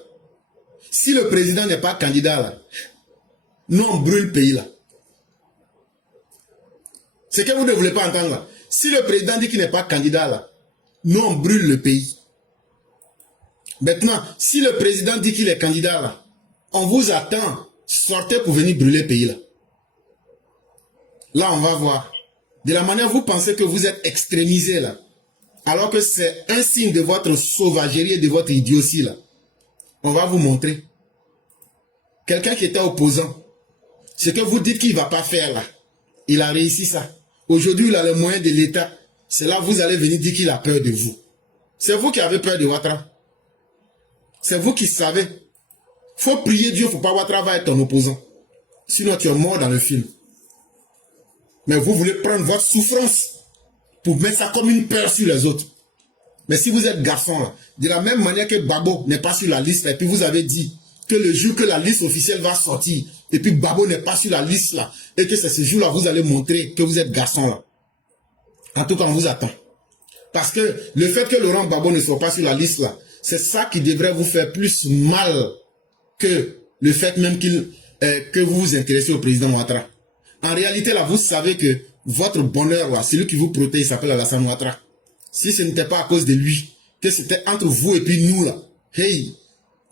si le président n'est pas candidat là, nous on brûle le pays là. C'est que vous ne voulez pas entendre là. Si le président dit qu'il n'est pas candidat là, nous on brûle le pays. Maintenant, si le président dit qu'il est candidat là, on vous attend, sortez pour venir brûler le pays là. Là, on va voir. De la manière vous pensez que vous êtes extrémisé là. Alors que c'est un signe de votre sauvagerie et de votre idiotie là. On va vous montrer. Quelqu'un qui était opposant. Ce que vous dites qu'il ne va pas faire là. Il a réussi ça. Aujourd'hui, il a les moyens de l'État. C'est là que vous allez venir dire qu'il a peur de vous. C'est vous qui avez peur de Ouattara. C'est vous qui savez. Faut prier Dieu, faut pas Ouattara va être ton opposant. Sinon, tu es mort dans le film. Mais vous voulez prendre votre souffrance pour mettre ça comme une peur sur les autres. Mais si vous êtes garçon, là, de la même manière que Babo n'est pas sur la liste, et puis vous avez dit que le jour que la liste officielle va sortir, et puis Babo n'est pas sur la liste, là, et que c'est ce jour-là, vous allez montrer que vous êtes garçon, là. En tout cas, on vous attend. Parce que le fait que Laurent Gbagbo ne soit pas sur la liste, là, c'est ça qui devrait vous faire plus mal que le fait même que vous vous intéressez au président Ouattara. En réalité, là, vous savez que votre bonheur, là, celui qui vous protège, il s'appelle Alassane Ouattara. Si ce n'était pas à cause de lui, que c'était entre vous et puis nous, là, hey,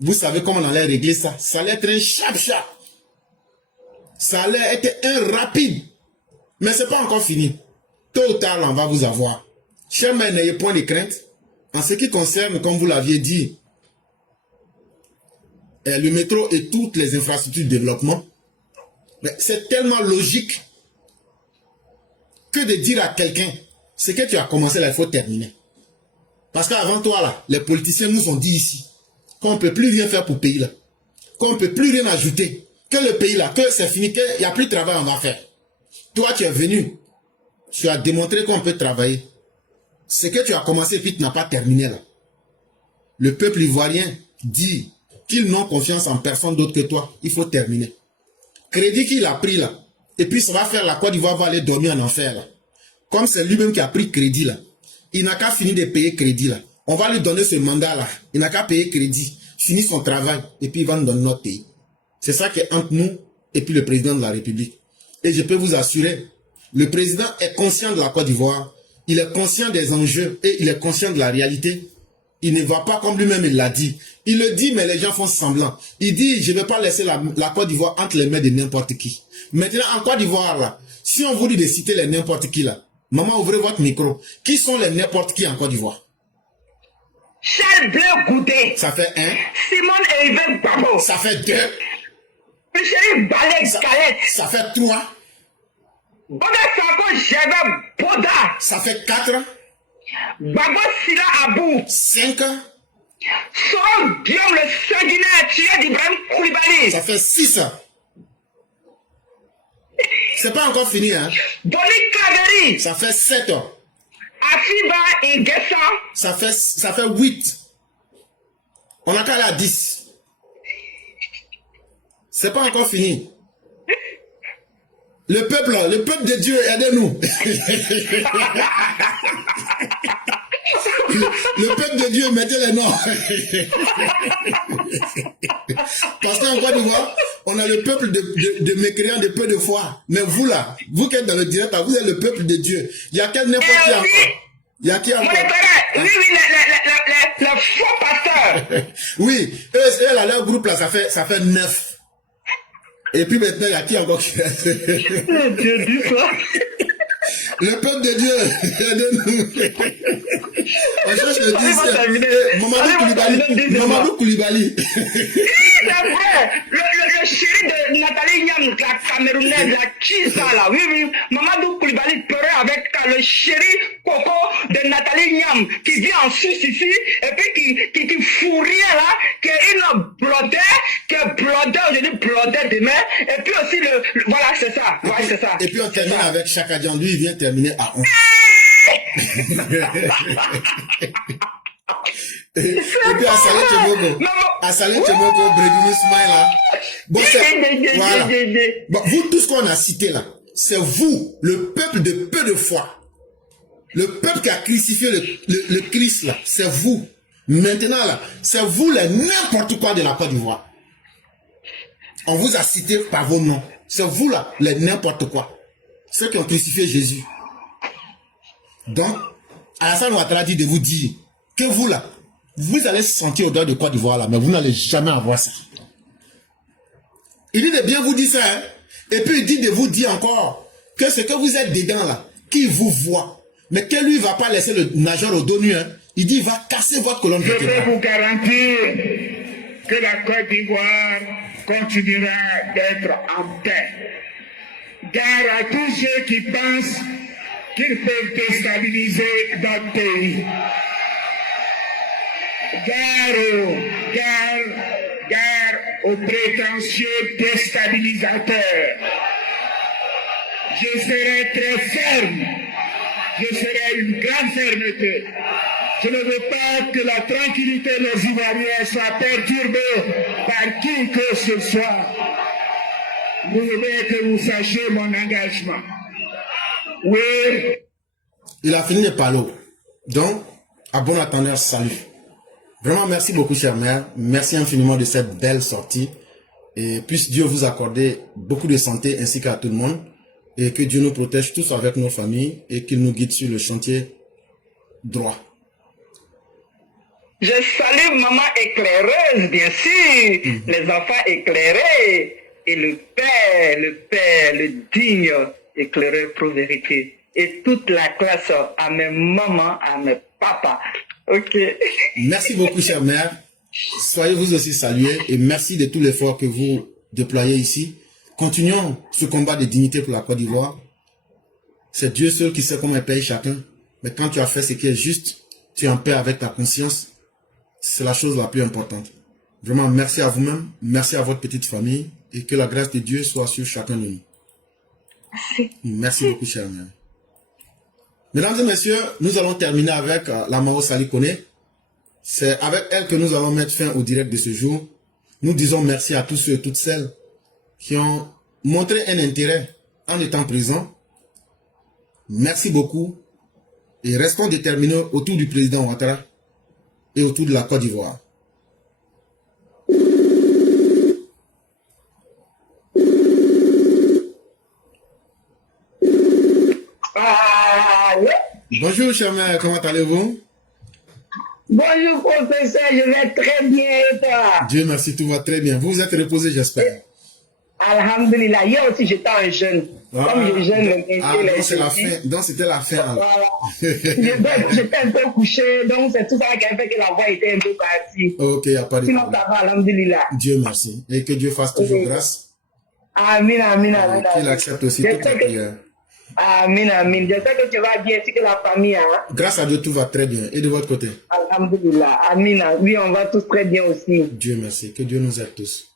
vous savez comment on allait régler ça. Ça allait être un chap-chap. Ça allait être un rapide. Mais c'est pas encore fini. Tôt ou tard, là, on va vous avoir. Chers mères, n'ayez point de crainte. En ce qui concerne, comme vous l'aviez dit, le métro et toutes les infrastructures de développement, c'est tellement logique que de dire à quelqu'un, ce que tu as commencé là, il faut terminer. Parce qu'avant toi, là, les politiciens nous ont dit ici qu'on ne peut plus rien faire pour le pays là. Qu'on ne peut plus rien ajouter. Que le pays là, que c'est fini, qu'il n'y a plus de travail, on va faire. Toi, tu es venu. Tu as démontré qu'on peut travailler. Ce que tu as commencé et puis tu n'as pas terminé là. Le peuple ivoirien dit qu'ils n'ont confiance en personne d'autre que toi. Il faut terminer. Crédit qu'il a pris là. Et puis ça va faire la Côte d'Ivoire va aller dormir en enfer là. Comme c'est lui-même qui a pris crédit là. Il n'a qu'à finir de payer crédit là. On va lui donner ce mandat là. Il n'a qu'à payer crédit. Finir son travail. Et puis il va nous donner notre pays. C'est ça qui est entre nous et puis le président de la République. Et je peux vous assurer, le président est conscient de la Côte d'Ivoire. Il est conscient des enjeux et il est conscient de la réalité. Il ne va pas comme lui-même il l'a dit. Il le dit, mais les gens font semblant. Il dit, je ne vais pas laisser la Côte d'Ivoire entre les mains de n'importe qui. Maintenant, en Côte d'Ivoire, là, si on vous dit de citer les n'importe qui, là, maman, ouvrez votre micro. Qui sont les n'importe qui en Côte d'Ivoire? Charles Bleu Goudé. Ça fait 1. Simone Erivel Babo. Ça fait 2. Michel Balek Galette. Ça fait 3. Boda Sako Jeve Boda. Ça fait 4. Babo Sila Abou. 5. Soron Guillaume le sanguinaire tiré d'Ibrahim Koulibaly. Ça fait 6. C'est pas encore fini, hein? Boni Kagari. Ça fait 7. Afiba Ingessa. Ça fait 8. On a qu'à aller à 10. C'est pas encore fini. Le peuple de Dieu, aidez-nous. Le peuple de Dieu, mettez les noms. Parce qu'en Côte d'Ivoire, on a le peuple de mécréants de peu de foi. Mais vous là, vous qui êtes dans le direct, vous êtes le peuple de Dieu. Il y a quel n'importe qui encore? Il y a qui encore? Oui, le faux pasteur. Oui, eux là, leur groupe là, ça fait 9. Et puis maintenant, il y a qui encore qui reste? Dieu dit ça. Le peuple de Dieu, aidez-nous. On cherche le 10. Mamadou Koulibaly. C'est vrai. Le chéri de Nathalie Nyam, la Camerounaise, la Chisa là. Oui. Mamadou Koulibaly pleurait avec le chéri Coco de Nathalie Nyam qui vit en Suisse ici et puis qui fourrait là, qui est une blodée, qui est blodée aujourd'hui, blodée demain. Et puis aussi voilà, c'est ça. Ouais, c'est ça. Et puis on termine avec Chaka Dian. Lui, il vient terminer à 11. Et puis Assalé Tchemoko, Bredini Smaïla. Bon, voilà. Bon, vous, tout ce qu'on a cité là, c'est vous, le peuple de peu de foi. Le peuple qui a crucifié le Christ là, c'est vous. Maintenant là, c'est vous les n'importe quoi de la Côte d'Ivoire. On vous a cité par vos noms. C'est vous là, les n'importe quoi. Ceux qui ont crucifié Jésus. Donc, Alassane Ouattara dit de vous dire que vous là, vous allez se sentir au-delà de Côte d'Ivoire là, mais vous n'allez jamais avoir ça. Il dit de bien vous dire ça, hein? Et puis il dit de vous dire encore que ce que vous êtes dedans là, qu'il vous voit, mais que lui ne va pas laisser le major au dos nu, hein. Il dit, il va casser votre colonne Je peux vertébrale. vous garantir que la Côte d'Ivoire continuera d'être en paix. Gare à tous ceux qui pensent qu'ils peuvent déstabiliser notre pays. Gare aux prétentieux déstabilisateurs. Je serai très ferme. Je serai une grande fermeté. Je ne veux pas que la tranquillité des Ivoiriens soit perturbée par qui que ce soit. Vous voulez que vous sachiez mon engagement. Oui. Il a fini de parler. Donc, à bon attendeur, salut. Vraiment, merci beaucoup, chère mère. Merci infiniment de cette belle sortie. Et puisse Dieu vous accorder beaucoup de santé ainsi qu'à tout le monde. Et que Dieu nous protège tous avec nos familles et qu'il nous guide sur le chantier droit. Je salue maman éclaireuse, bien sûr, les enfants éclairés, et le père, le digne éclaireur pro-vérité, et toute la classe, à mes mamans, à mes papas. Ok. Merci beaucoup, chère mère. Soyez vous aussi salués et merci de tout l'effort que vous déployez ici. Continuons ce combat de dignité pour la Côte d'Ivoire. C'est Dieu seul qui sait comment il paye chacun. Mais quand tu as fait ce qui est juste, tu es en paix avec ta conscience. C'est la chose la plus importante. Vraiment, merci à vous-même, merci à votre petite famille et que la grâce de Dieu soit sur chacun de nous. Merci beaucoup, chère mère. Mesdames et messieurs, nous allons terminer avec la Mao Sali Kone. C'est avec elle que nous allons mettre fin au direct de ce jour. Nous disons merci à tous ceux et toutes celles qui ont montré un intérêt en étant présents. Merci beaucoup et restons déterminés autour du président Ouattara et autour de la Côte d'Ivoire. Bonjour, chère mère, comment allez-vous? Bonjour, professeur, je vais très bien et toi? Dieu merci, tout va très bien. Vous vous êtes reposé, j'espère. Alhamdulillah, hier aussi j'étais en jeûne. Comme je jeûne donc c'est la fin. Donc c'était la fin. Alors. Voilà. J'étais un peu couché, donc c'est tout ça qui a fait que la voix était un peu partie. Ok, il n'y a pas de Sinon, problème. ça va, alhamdulillah. Dieu merci. Et que Dieu fasse toujours grâce. Amin, amin, amin. Qu'il accepte aussi toutes les prières. Amin, amin. Je sais que tu vas bien, ainsi que la famille. Hein? Grâce à Dieu, tout va très bien. Et de votre côté? Alhamdulillah. Amin. Oui, on va tous très bien aussi. Dieu merci. Que Dieu nous aide tous.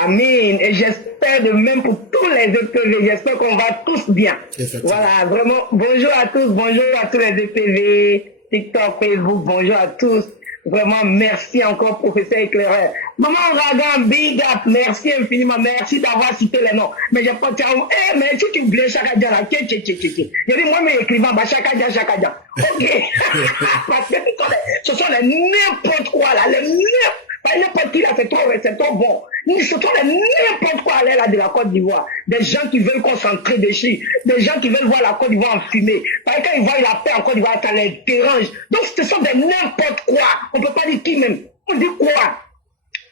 Amin. Et j'espère de même pour tous les EPV. J'espère qu'on va tous bien. Voilà, vraiment. Bonjour à tous. Bonjour à tous les EPV. TikTok, Facebook. Bonjour à tous. Vraiment, merci encore, professeur éclaireur. Maman Ragan, big up. Merci infiniment. Merci d'avoir cité les noms. Mais j'ai pas dit, mais si tu oublies chaque dia là, j'ai dit, moi, mes écrivains, chaque dia. Ok. Parce que ce sont les n'importe quoi là, les n'importe qui là, c'est trop bon. Ce sont les n'importe quoi là de la Côte d'Ivoire. Des gens qui veulent concentrer dessus. Des gens qui veulent voir la Côte d'Ivoire en fumée. Parce que quand ils voient la paix en Côte d'Ivoire, ça les dérange. Donc ce sont des n'importe quoi. On ne peut pas dire qui même. On dit quoi?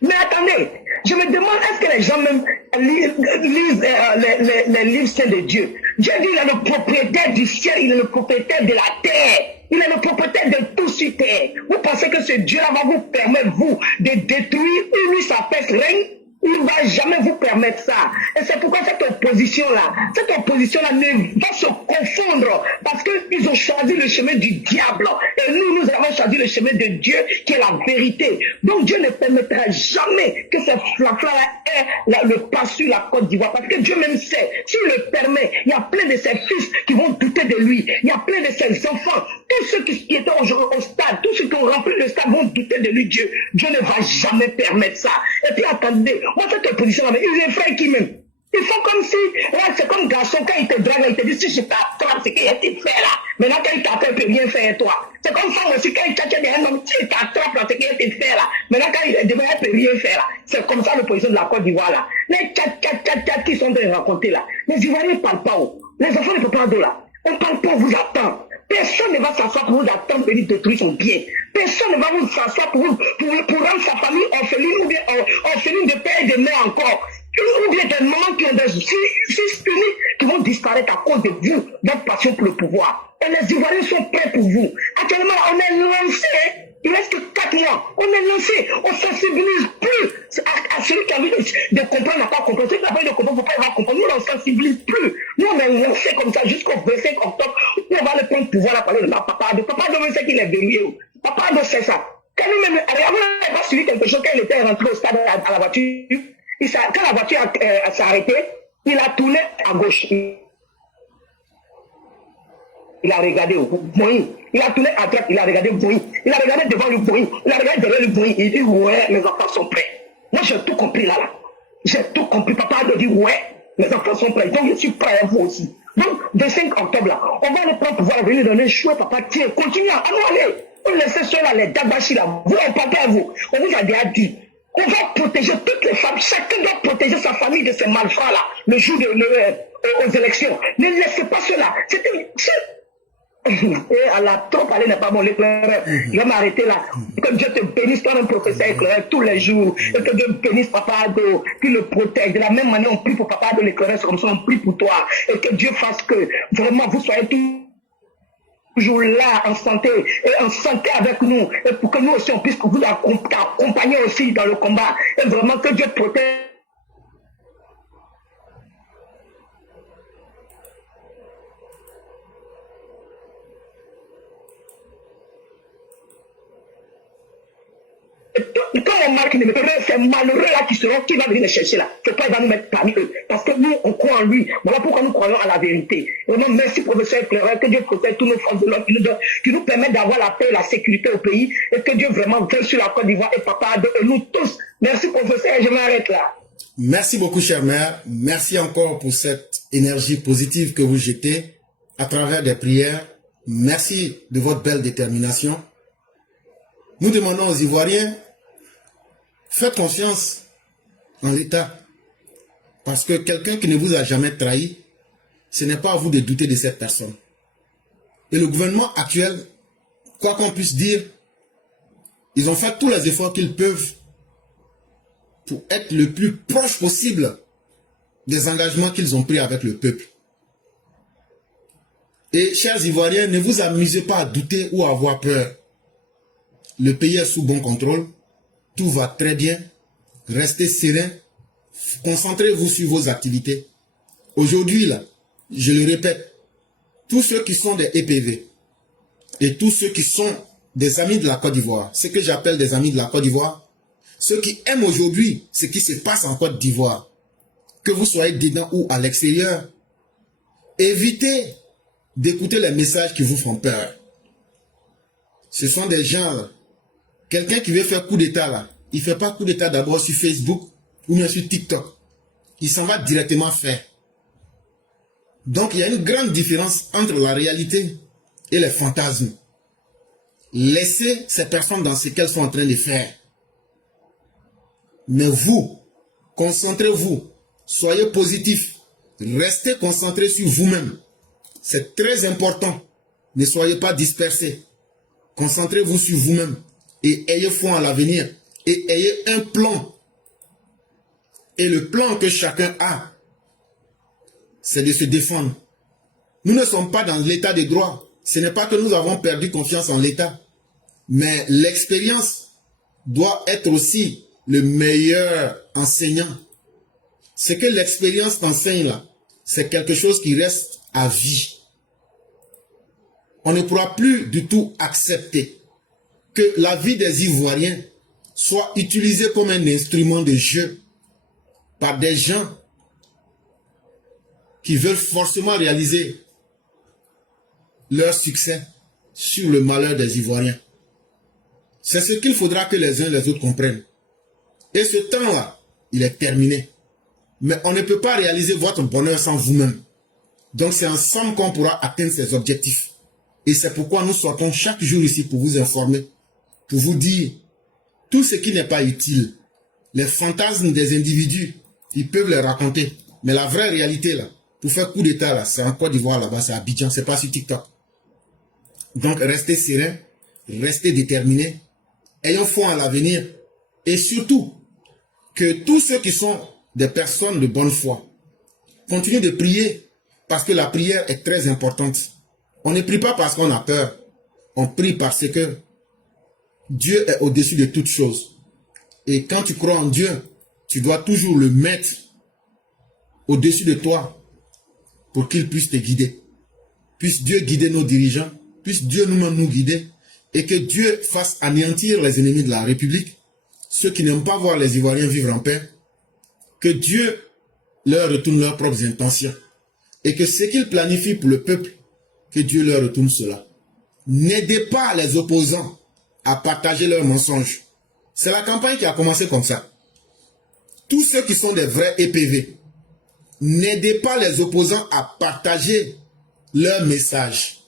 Mais attendez, je me demande, est-ce que les gens même lisent les livres saints de Dieu? Dieu dit il est le propriétaire du ciel, il est le propriétaire de la terre. Il est le propriétaire de tout sur terre. Vous pensez que ce Dieu-là va vous permettre, vous, de détruire où lui sa fesse règne? Il ne va jamais vous permettre ça. Et c'est pourquoi cette opposition-là ne va se confondre parce qu'ils ont choisi le chemin du diable. Et nous avons choisi le chemin de Dieu qui est la vérité. Donc Dieu ne permettra jamais que ces flaflas-là aient le pas sur la Côte d'Ivoire. Parce que Dieu même sait, s'il le permet, il y a plein de ses fils qui vont douter de lui. Il y a plein de ses enfants. Tous ceux qui étaient au stade, tous ceux qui ont rempli le stade vont douter de lui. Dieu ne va jamais permettre ça. Et puis attendez, moi cette opposition-là, ils effraient qui même? Ils font comme si, là c'est comme garçon, quand il te drague, il te dit si je t'attrape, c'est qu'il a été fait là. Maintenant quand il t'attrape, il peut rien faire toi. C'est comme femme aussi, quand il t'attrape derrière un homme, si il t'attrape là, c'est qu'il a été fait là. Maintenant quand il est devant, il peut rien faire là. C'est comme ça l'opposition de la Côte d'Ivoire là. Les tchat qui sont en train de raconter là. Les Ivoiriens ne parlent pas. Les enfants ne peuvent pas de là. On ne parle pas, on vous attend. Personne ne va s'asseoir pour vous attendre de venir détruire son bien. Personne ne va vous s'asseoir pour rendre sa famille orpheline ou bien orpheline de père et de mère encore. Ou bien des mamans qui ont des fils uniques qui vont disparaître à cause de vous, votre passion pour le pouvoir. Et les Ivoiriens sont prêts pour vous. Actuellement, on est lancé, il reste que 4 mois. On est lancé, on ne sensibilise plus à celui qui a envie de comprendre, n'a pas compris. Celui qui a envie de comprendre, il ne faut pas comprendre. Nous, on ne sensibilise plus. Nous, on est lancé comme ça jusqu'au 25 octobre où on va le prendre pouvoir à parler de papa. Papa de sait qu'il est verrouillé. Papa de sait ça. Quand nous-mêmes, avant, on n'a pas suivi quelque chose quand il était rentré au stade à la voiture. Quand la voiture s'est arrêtée, il a tourné à gauche. Il a regardé au bruit. Il a tourné à droite, il a regardé le bruit. Il a regardé devant le bruit. Il a regardé derrière le bruit. Il dit, ouais, mes enfants sont prêts. Moi, j'ai tout compris là. J'ai tout compris. Papa a dit, ouais, mes enfants sont prêts. Donc, je suis prêt à vous aussi. Donc, le 5 octobre là, on va le prendre pouvoir venir donner chouette, papa, tiens, continuez à nous aller. On laisse ceux-là, les dabashi là. Vous, on parle pas à vous. On vous a déjà dit. On va protéger toutes les femmes. Chacun doit protéger sa famille de ces malfrats-là, le jour aux élections. Ne laissez pas cela. Et à la trop parler n'est pas bon, l'éclaireur. Je vais m'arrêter là. Que Dieu te bénisse, toi, un professeur éclaireur, tous les jours. Et que Dieu bénisse Papa Ado, qu'il le protège. De la même manière, on prie pour Papa Ado, l'éclaireur, comme ça, on prie pour toi. Et que Dieu fasse que vraiment vous soyez toujours là en santé avec nous, et pour que nous aussi on puisse vous accompagner aussi dans le combat, et vraiment que Dieu protège. Quand on marque les méthodes, c'est malheureux là qui va venir les chercher là. C'est pas il va nous mettre parmi eux. Parce que nous, on croit en lui. Voilà pourquoi nous croyons à la vérité. Vraiment, merci professeur éclaireur, que Dieu protège tous nos forces de l'ordre, qui nous permettent d'avoir la paix et la sécurité au pays, et que Dieu vraiment veille sur la Côte d'Ivoire et Papa et nous tous. Merci professeur, je m'arrête là. Merci beaucoup, chère mère. Merci encore pour cette énergie positive que vous jetez à travers des prières. Merci de votre belle détermination. Nous demandons aux Ivoiriens, faites confiance en l'État. Parce que quelqu'un qui ne vous a jamais trahi, ce n'est pas à vous de douter de cette personne. Et le gouvernement actuel, quoi qu'on puisse dire, ils ont fait tous les efforts qu'ils peuvent pour être le plus proche possible des engagements qu'ils ont pris avec le peuple. Et chers Ivoiriens, ne vous amusez pas à douter ou à avoir peur. Le pays est sous bon contrôle, tout va très bien, restez serein, concentrez-vous sur vos activités. Aujourd'hui, là, je le répète, tous ceux qui sont des EPV et tous ceux qui sont des amis de la Côte d'Ivoire, ce que j'appelle des amis de la Côte d'Ivoire, ceux qui aiment aujourd'hui ce qui se passe en Côte d'Ivoire, que vous soyez dedans ou à l'extérieur, évitez d'écouter les messages qui vous font peur. Ce sont des gens là. Quelqu'un qui veut faire coup d'état là, il ne fait pas coup d'état d'abord sur Facebook ou bien sur TikTok. Il s'en va directement faire. Donc il y a une grande différence entre la réalité et les fantasmes. Laissez ces personnes dans ce qu'elles sont en train de faire. Mais vous, concentrez-vous, soyez positif, restez concentrés sur vous-même. C'est très important. Ne soyez pas dispersés. Concentrez-vous sur vous-même. Et ayez foi en l'avenir. Et ayez un plan. Et le plan que chacun a, c'est de se défendre. Nous ne sommes pas dans l'état de droit. Ce n'est pas que nous avons perdu confiance en l'État. Mais l'expérience doit être aussi le meilleur enseignant. Ce que l'expérience t'enseigne là, c'est quelque chose qui reste à vie. On ne pourra plus du tout accepter que la vie des Ivoiriens soit utilisée comme un instrument de jeu par des gens qui veulent forcément réaliser leur succès sur le malheur des Ivoiriens. C'est ce qu'il faudra que les uns et les autres comprennent. Et ce temps-là, il est terminé. Mais on ne peut pas réaliser votre bonheur sans vous-même. Donc c'est ensemble qu'on pourra atteindre ces objectifs. Et c'est pourquoi nous sortons chaque jour ici pour vous informer, pour vous dire tout ce qui n'est pas utile. Les fantasmes des individus, ils peuvent les raconter. Mais la vraie réalité, là, pour faire coup d'état, là, c'est en Côte d'Ivoire, là-bas, c'est à Abidjan, c'est pas sur TikTok. Donc restez serein, restez déterminés, ayons foi en l'avenir. Et surtout, que tous ceux qui sont des personnes de bonne foi. Continuez de prier parce que la prière est très importante. On ne prie pas parce qu'on a peur. On prie parce que Dieu est au-dessus de toutes choses. Et quand tu crois en Dieu, tu dois toujours le mettre au-dessus de toi pour qu'il puisse te guider. Puisse Dieu guider nos dirigeants, puisse Dieu nous-mêmes nous guider et que Dieu fasse anéantir les ennemis de la République, ceux qui n'aiment pas voir les Ivoiriens vivre en paix, que Dieu leur retourne leurs propres intentions et que ce qu'il planifie pour le peuple, que Dieu leur retourne cela. N'aidez pas les opposants à partager leurs mensonges. C'est la campagne qui a commencé comme ça. Tous ceux qui sont des vrais EPV, n'aidez pas les opposants à partager leurs messages.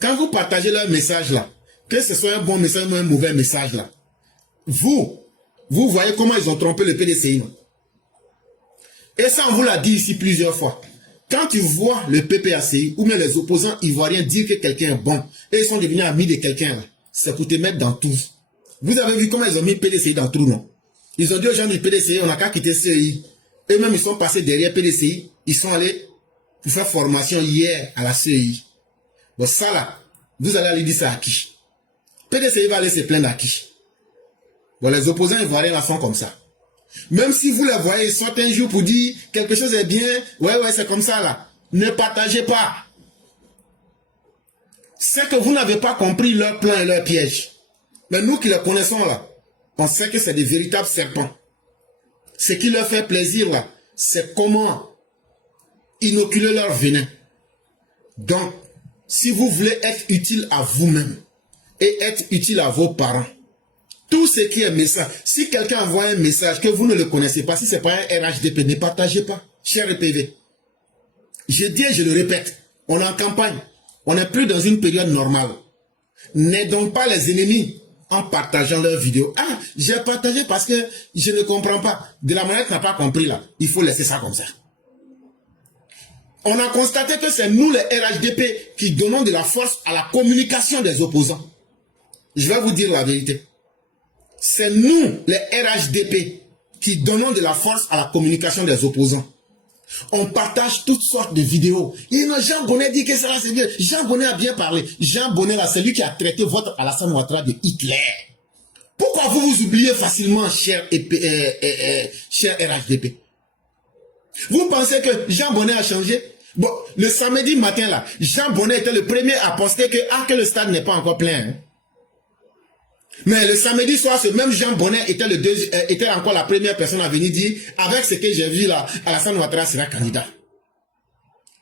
Quand vous partagez leur message là, que ce soit un bon message ou un mauvais message là, vous voyez comment ils ont trompé le PDCI. Non? Et ça, on vous l'a dit ici plusieurs fois. Quand tu vois le PPACI ou même les opposants ivoiriens dire que quelqu'un est bon et ils sont devenus amis de quelqu'un, c'est pour te mettre dans tout. Vous avez vu comment ils ont mis PDCI dans tout, non? Ils ont dit aux gens du PDCI, on n'a qu'à quitter CEI. Eux-mêmes, ils sont passés derrière PDCI. Ils sont allés pour faire formation hier à la CEI. Bon, ça là, vous allez aller dire ça à qui? PDCI va aller se plaindre à qui? Bon, les opposants ivoiriens là sont comme ça. Même si vous les voyez, ils sortent un jour pour dire quelque chose est bien, ouais, c'est comme ça là. Ne partagez pas. C'est que vous n'avez pas compris leur plan et leur piège. Mais nous qui les connaissons là, on sait que c'est des véritables serpents. Ce qui leur fait plaisir là, c'est comment inoculer leur venin. Donc, si vous voulez être utile à vous-même et être utile à vos parents, tout ce qui est message, si quelqu'un envoie un message que vous ne le connaissez pas, si ce n'est pas un RHDP, ne partagez pas, cher EPV. Je dis et je le répète, on est en campagne, on n'est plus dans une période normale. N'aidons pas les ennemis en partageant leurs vidéos. Ah, j'ai partagé parce que je ne comprends pas. De la manière que tu n'as pas compris là, il faut laisser ça comme ça. On a constaté que c'est nous les RHDP qui donnons de la force à la communication des opposants. Je vais vous dire la vérité. C'est nous, les RHDP, qui donnons de la force à la communication des opposants. On partage toutes sortes de vidéos. Et Jean Bonnet dit que ça c'est bien. Jean Bonnet a bien parlé. Jean Bonnet là, c'est lui qui a traité votre Alassane Ouattara de Hitler. Pourquoi vous vous oubliez facilement, cher RHDP? Vous pensez que Jean Bonnet a changé? Bon, le samedi matin là, Jean Bonnet était le premier à poster que le stade n'est pas encore plein. Hein? Mais le samedi soir, ce même Jean Bonnet était encore la première personne à venir dire, avec ce que j'ai vu là, Alassane Ouattara sera candidat.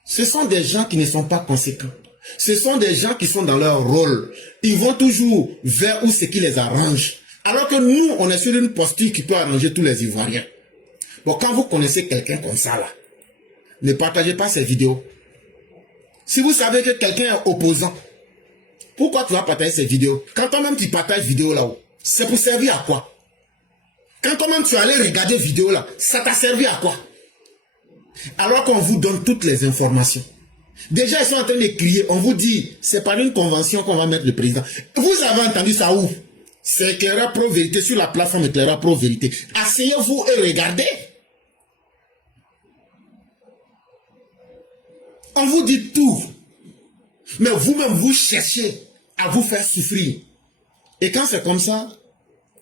Ce sont des gens qui ne sont pas conséquents. Ce sont des gens qui sont dans leur rôle. Ils vont toujours vers où ce qui les arrange. Alors que nous, on est sur une posture qui peut arranger tous les Ivoiriens. Bon, quand vous connaissez quelqu'un comme ça là, ne partagez pas ces vidéos. Si vous savez que quelqu'un est opposant, pourquoi tu vas partager ces vidéos? Quand toi-même tu partages vidéo là-haut, c'est pour servir à quoi? Quand toi-même tu allais regarder vidéo là, ça t'a servi à quoi? Alors qu'on vous donne toutes les informations. Déjà, ils sont en train de crier, on vous dit, c'est par une convention qu'on va mettre le président. Vous avez entendu ça où? C'est Éclaireur Pro Vérité, sur la plateforme Éclaireur Pro Vérité. Asseyez-vous et regardez. On vous dit tout. Mais vous-même, vous cherchez à vous faire souffrir. Et quand c'est comme ça,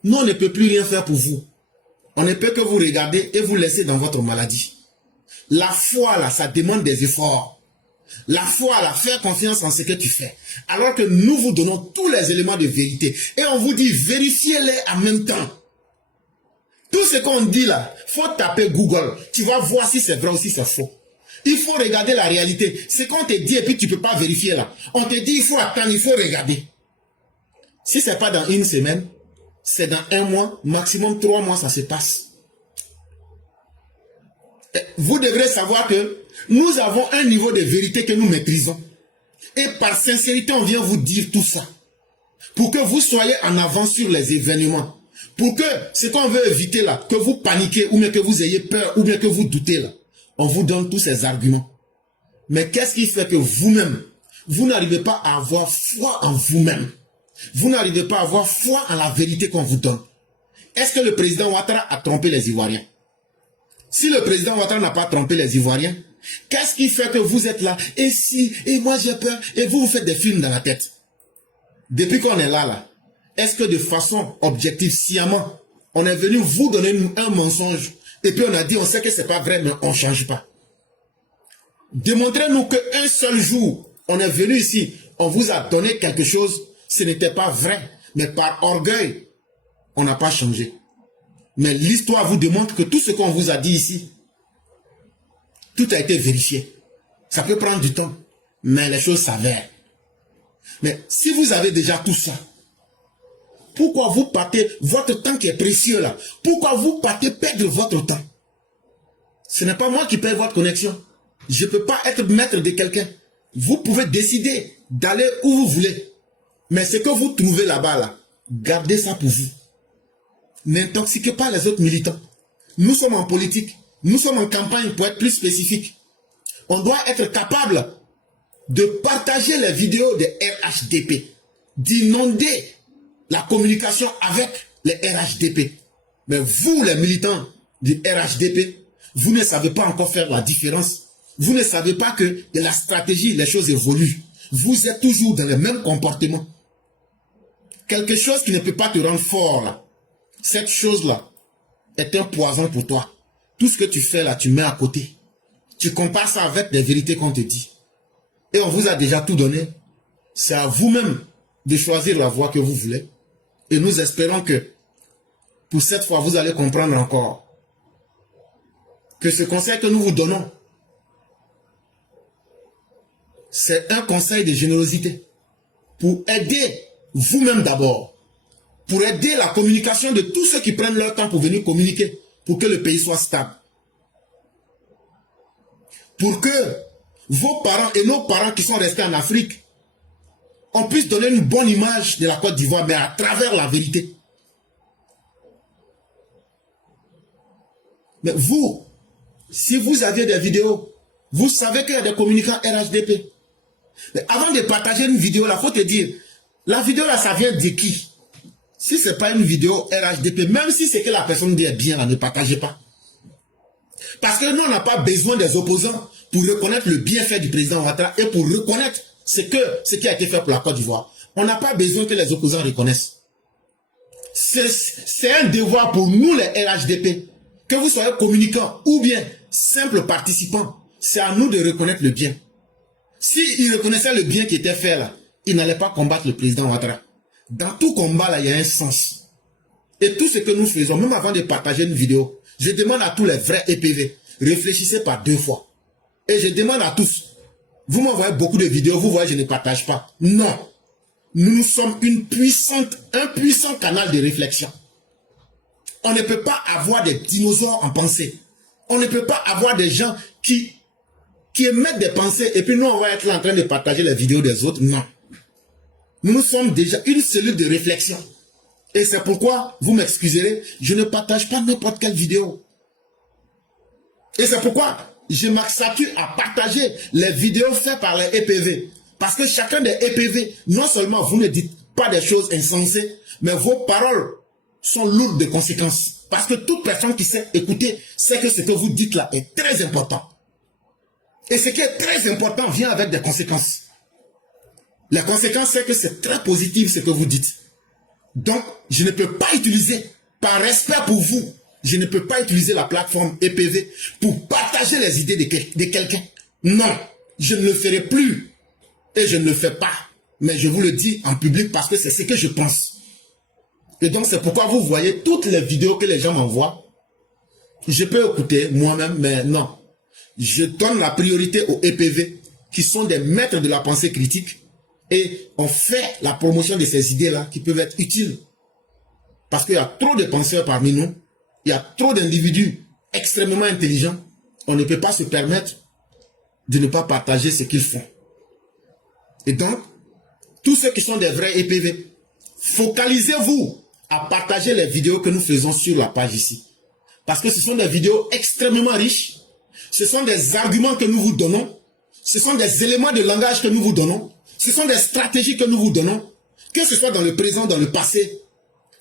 nous, on ne peut plus rien faire pour vous. On ne peut que vous regarder et vous laisser dans votre maladie. La foi, là, ça demande des efforts. La foi, là, faire confiance en ce que tu fais. Alors que nous vous donnons tous les éléments de vérité. Et on vous dit, vérifiez-les en même temps. Tout ce qu'on dit là, il faut taper Google. Tu vas voir si c'est vrai ou si c'est faux. Il faut regarder la réalité. Ce qu'on te dit et puis tu ne peux pas vérifier là. On te dit il faut attendre, il faut regarder. Si ce n'est pas dans une semaine, c'est dans 1 mois, maximum 3 mois, ça se passe. Vous devrez savoir que nous avons un niveau de vérité que nous maîtrisons. Et par sincérité, on vient vous dire tout ça. Pour que vous soyez en avance sur les événements. Pour que ce qu'on veut éviter là, que vous paniquez ou bien que vous ayez peur ou bien que vous doutez là. On vous donne tous ces arguments. Mais qu'est-ce qui fait que vous-même, vous n'arrivez pas à avoir foi en vous-même? Vous n'arrivez pas à avoir foi en la vérité qu'on vous donne. Est-ce que le président Ouattara a trompé les Ivoiriens? Si le président Ouattara n'a pas trompé les Ivoiriens, qu'est-ce qui fait que vous êtes là? Et si, et moi j'ai peur, et vous faites des films dans la tête. Depuis qu'on est là, est-ce que de façon objective, sciemment, on est venu vous donner un mensonge, et puis on a dit, on sait que c'est pas vrai, mais on ne change pas. Démontrez-nous qu'un seul jour, on est venu ici, on vous a donné quelque chose, ce n'était pas vrai, mais par orgueil, on n'a pas changé. Mais l'histoire vous démontre que tout ce qu'on vous a dit ici, tout a été vérifié. Ça peut prendre du temps, mais les choses s'avèrent. Mais si vous avez déjà tout ça, pourquoi vous partez votre temps qui est précieux là? Pourquoi vous partez perdre votre temps? Ce n'est pas moi qui paye votre connexion. Je ne peux pas être maître de quelqu'un. Vous pouvez décider d'aller où vous voulez. Mais ce que vous trouvez là-bas, là, gardez ça pour vous. N'intoxiquez pas les autres militants. Nous sommes en politique. Nous sommes en campagne pour être plus spécifique. On doit être capable de partager les vidéos des RHDP, d'inonder la communication avec les RHDP. Mais vous, les militants du RHDP, vous ne savez pas encore faire la différence. Vous ne savez pas que de la stratégie, les choses évoluent. Vous êtes toujours dans le même comportement. Quelque chose qui ne peut pas te rendre fort, là. Cette chose-là est un poison pour toi. Tout ce que tu fais là, tu mets à côté. Tu compares ça avec des vérités qu'on te dit. Et on vous a déjà tout donné. C'est à vous-même de choisir la voie que vous voulez. Et nous espérons que pour cette fois, vous allez comprendre encore que ce conseil que nous vous donnons, c'est un conseil de générosité pour aider vous-même d'abord, pour aider la communication de tous ceux qui prennent leur temps pour venir communiquer, pour que le pays soit stable. Pour que vos parents et nos parents qui sont restés en Afrique, on puisse donner une bonne image de la Côte d'Ivoire, mais à travers la vérité. Mais vous, si vous aviez des vidéos, vous savez qu'il y a des communicants RHDP. Mais avant de partager une vidéo, il faut te dire, la vidéo là, ça vient de qui? Si ce n'est pas une vidéo RHDP, même si c'est que la personne dit est bien, là, ne partagez pas. Parce que nous, on n'a pas besoin des opposants pour reconnaître le bienfait du président Ouattara et pour reconnaître ce qui a été fait pour la Côte d'Ivoire. On n'a pas besoin que les opposants reconnaissent. C'est un devoir pour nous, les RHDP, que vous soyez communicants ou bien simples participants. C'est à nous de reconnaître le bien. S'ils reconnaissaient le bien qui était fait là, ils n'allaient pas combattre le président Ouattara. Dans tout combat là, il y a un sens. Et tout ce que nous faisons, même avant de partager une vidéo, je demande à tous les vrais EPV, réfléchissez par 2 fois. Et je demande à tous, vous m'envoyez beaucoup de vidéos, vous voyez, je ne partage pas. Non. Nous sommes un puissant canal de réflexion. On ne peut pas avoir des dinosaures en pensée. On ne peut pas avoir des gens qui émettent des pensées et puis nous, on va être là en train de partager les vidéos des autres. Non. Nous sommes déjà une cellule de réflexion. Et c'est pourquoi, vous m'excuserez, je ne partage pas n'importe quelle vidéo. Et c'est pourquoi je m'accentue à partager les vidéos faites par les EPV. Parce que chacun des EPV, non seulement vous ne dites pas des choses insensées, mais vos paroles sont lourdes de conséquences. Parce que toute personne qui sait écouter sait que ce que vous dites là est très important. Et ce qui est très important vient avec des conséquences. La conséquence, c'est que c'est très positif ce que vous dites. Donc, je ne peux pas utiliser, par respect pour vous, je ne peux pas utiliser la plateforme EPV pour partager les idées de quelqu'un. Non, je ne le ferai plus. Et je ne le fais pas. Mais je vous le dis en public parce que c'est ce que je pense. Et donc, c'est pourquoi vous voyez toutes les vidéos que les gens m'envoient. Je peux écouter moi-même, mais non. Je donne la priorité aux EPV qui sont des maîtres de la pensée critique. Et on fait la promotion de ces idées-là qui peuvent être utiles. Parce qu'il y a trop de penseurs parmi nous. Il y a trop d'individus extrêmement intelligents. On ne peut pas se permettre de ne pas partager ce qu'ils font. Et donc, tous ceux qui sont des vrais EPV, focalisez-vous à partager les vidéos que nous faisons sur la page ici. Parce que ce sont des vidéos extrêmement riches. Ce sont des arguments que nous vous donnons. Ce sont des éléments de langage que nous vous donnons. Ce sont des stratégies que nous vous donnons, que ce soit dans le présent, dans le passé,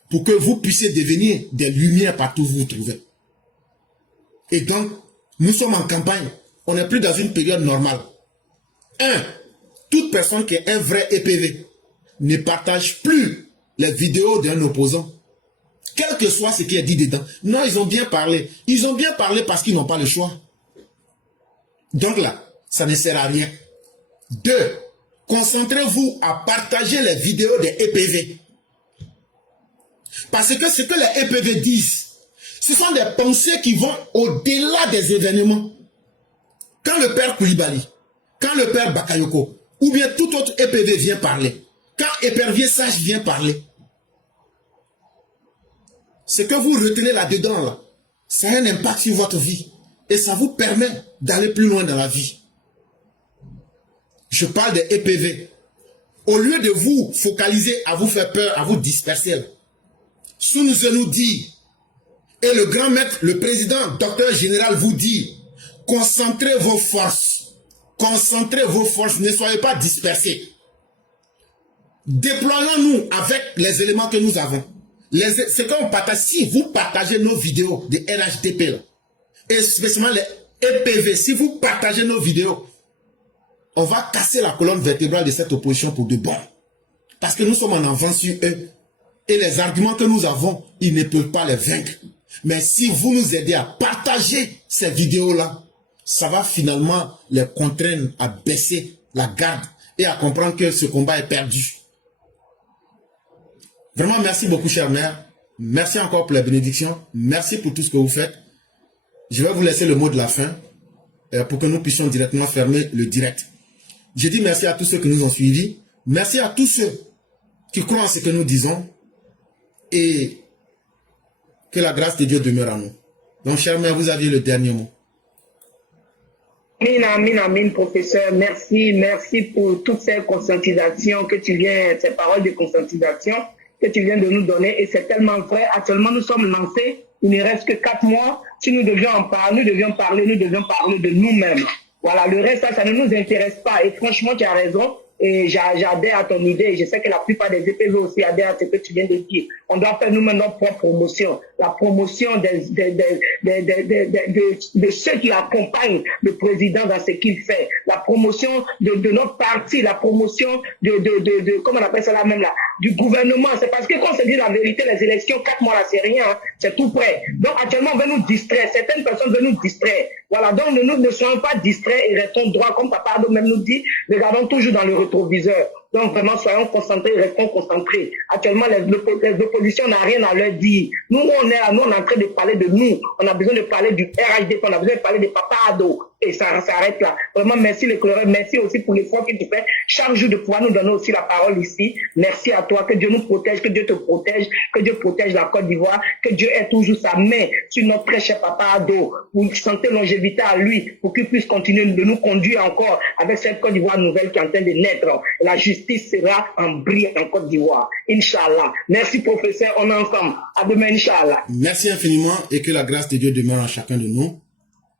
pour que vous puissiez devenir des lumières partout où vous vous trouvez. Et donc, nous sommes en campagne. On n'est plus dans une période normale. Toute personne qui est un vrai EPV ne partage plus les vidéos d'un opposant. Quel que soit ce qui est dit dedans. Non, ils ont bien parlé. Ils ont bien parlé parce qu'ils n'ont pas le choix. Donc là, ça ne sert à rien. 2. Concentrez-vous à partager les vidéos des EPV. Parce que ce que les EPV disent, ce sont des pensées qui vont au-delà des événements. Quand le père Koulibaly, quand le père Bakayoko, ou bien tout autre EPV vient parler, quand Épervier Sage vient parler, ce que vous retenez là-dedans, là, ça a un impact sur votre vie. Et ça vous permet d'aller plus loin dans la vie. Je parle des EPV. Au lieu de vous focaliser à vous faire peur, à vous disperser, là, Sun nous dit, et le grand maître, le président, docteur général vous dit, concentrez vos forces. Concentrez vos forces, ne soyez pas dispersés. Déployons-nous avec les éléments que nous avons. Ce qu'on partage, si vous partagez nos vidéos de RHDP, là, et spécialement les EPV, si vous partagez nos vidéos, on va casser la colonne vertébrale de cette opposition pour de bon. Parce que nous sommes en avance sur eux. Et les arguments que nous avons, ils ne peuvent pas les vaincre. Mais si vous nous aidez à partager ces vidéos-là, ça va finalement les contraindre à baisser la garde et à comprendre que ce combat est perdu. Vraiment, merci beaucoup, chère mère. Merci encore pour la bénédiction. Merci pour tout ce que vous faites. Je vais vous laisser le mot de la fin pour que nous puissions directement fermer le direct. Je dis merci à tous ceux qui nous ont suivis. Merci à tous ceux qui croient en ce que nous disons. Et que la grâce de Dieu demeure en nous. Donc, chère mère, vous aviez le dernier mot. Amin, amin, amin, professeur. Merci, merci pour toutes ces conscientisations que tu viens, ces paroles de conscientisation que tu viens de nous donner. Et c'est tellement vrai. Actuellement, nous sommes lancés. Il ne reste que 4 mois. Si nous devions en parler, nous devions parler de nous-mêmes. Voilà, le reste, ça ne nous intéresse pas. Et franchement, tu as raison. Et j'adhère à ton idée. Je sais que la plupart des EPV aussi adhèrent à ce que tu viens de dire. On doit faire nous-mêmes notre propre promotion. La promotion de ceux qui accompagnent le président dans ce qu'il fait. La promotion de notre parti. La promotion comment on appelle ça là même là, du gouvernement. C'est parce que quand on se dit la vérité, les élections, 4 mois là, c'est rien. Hein, c'est tout près. Donc actuellement, on veut nous distraire. Certaines personnes veulent nous distraire. Voilà, donc nous ne soyons pas distraits et restons droits, comme Papa Ado même nous dit, regardons toujours dans le rétroviseur. Donc vraiment, soyons concentrés, restons concentrés. Actuellement, les oppositions n'ont rien à leur dire. Nous, on est là, nous, on est en train de parler de nous. On a besoin de parler du RHDP, on a besoin de parler de Papa Ado. Et ça s'arrête là. Vraiment, merci l'éclaireur, merci aussi pour l'effort que tu fais chaque jour de pouvoir nous donner aussi la parole ici. Merci à toi, que Dieu nous protège, que Dieu te protège, que Dieu protège la Côte d'Ivoire, que Dieu ait toujours sa main sur notre très cher Papa Ado, pour santé longévité à lui, pour qu'il puisse continuer de nous conduire encore avec cette Côte d'Ivoire nouvelle qui est en train de naître. La justice sera en brie en Côte d'Ivoire. Inch'Allah. Merci professeur, on est ensemble. À demain, Inch'Allah. Merci infiniment et que la grâce de Dieu demeure en chacun de nous.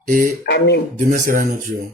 Et Amen. Demain sera un autre jour.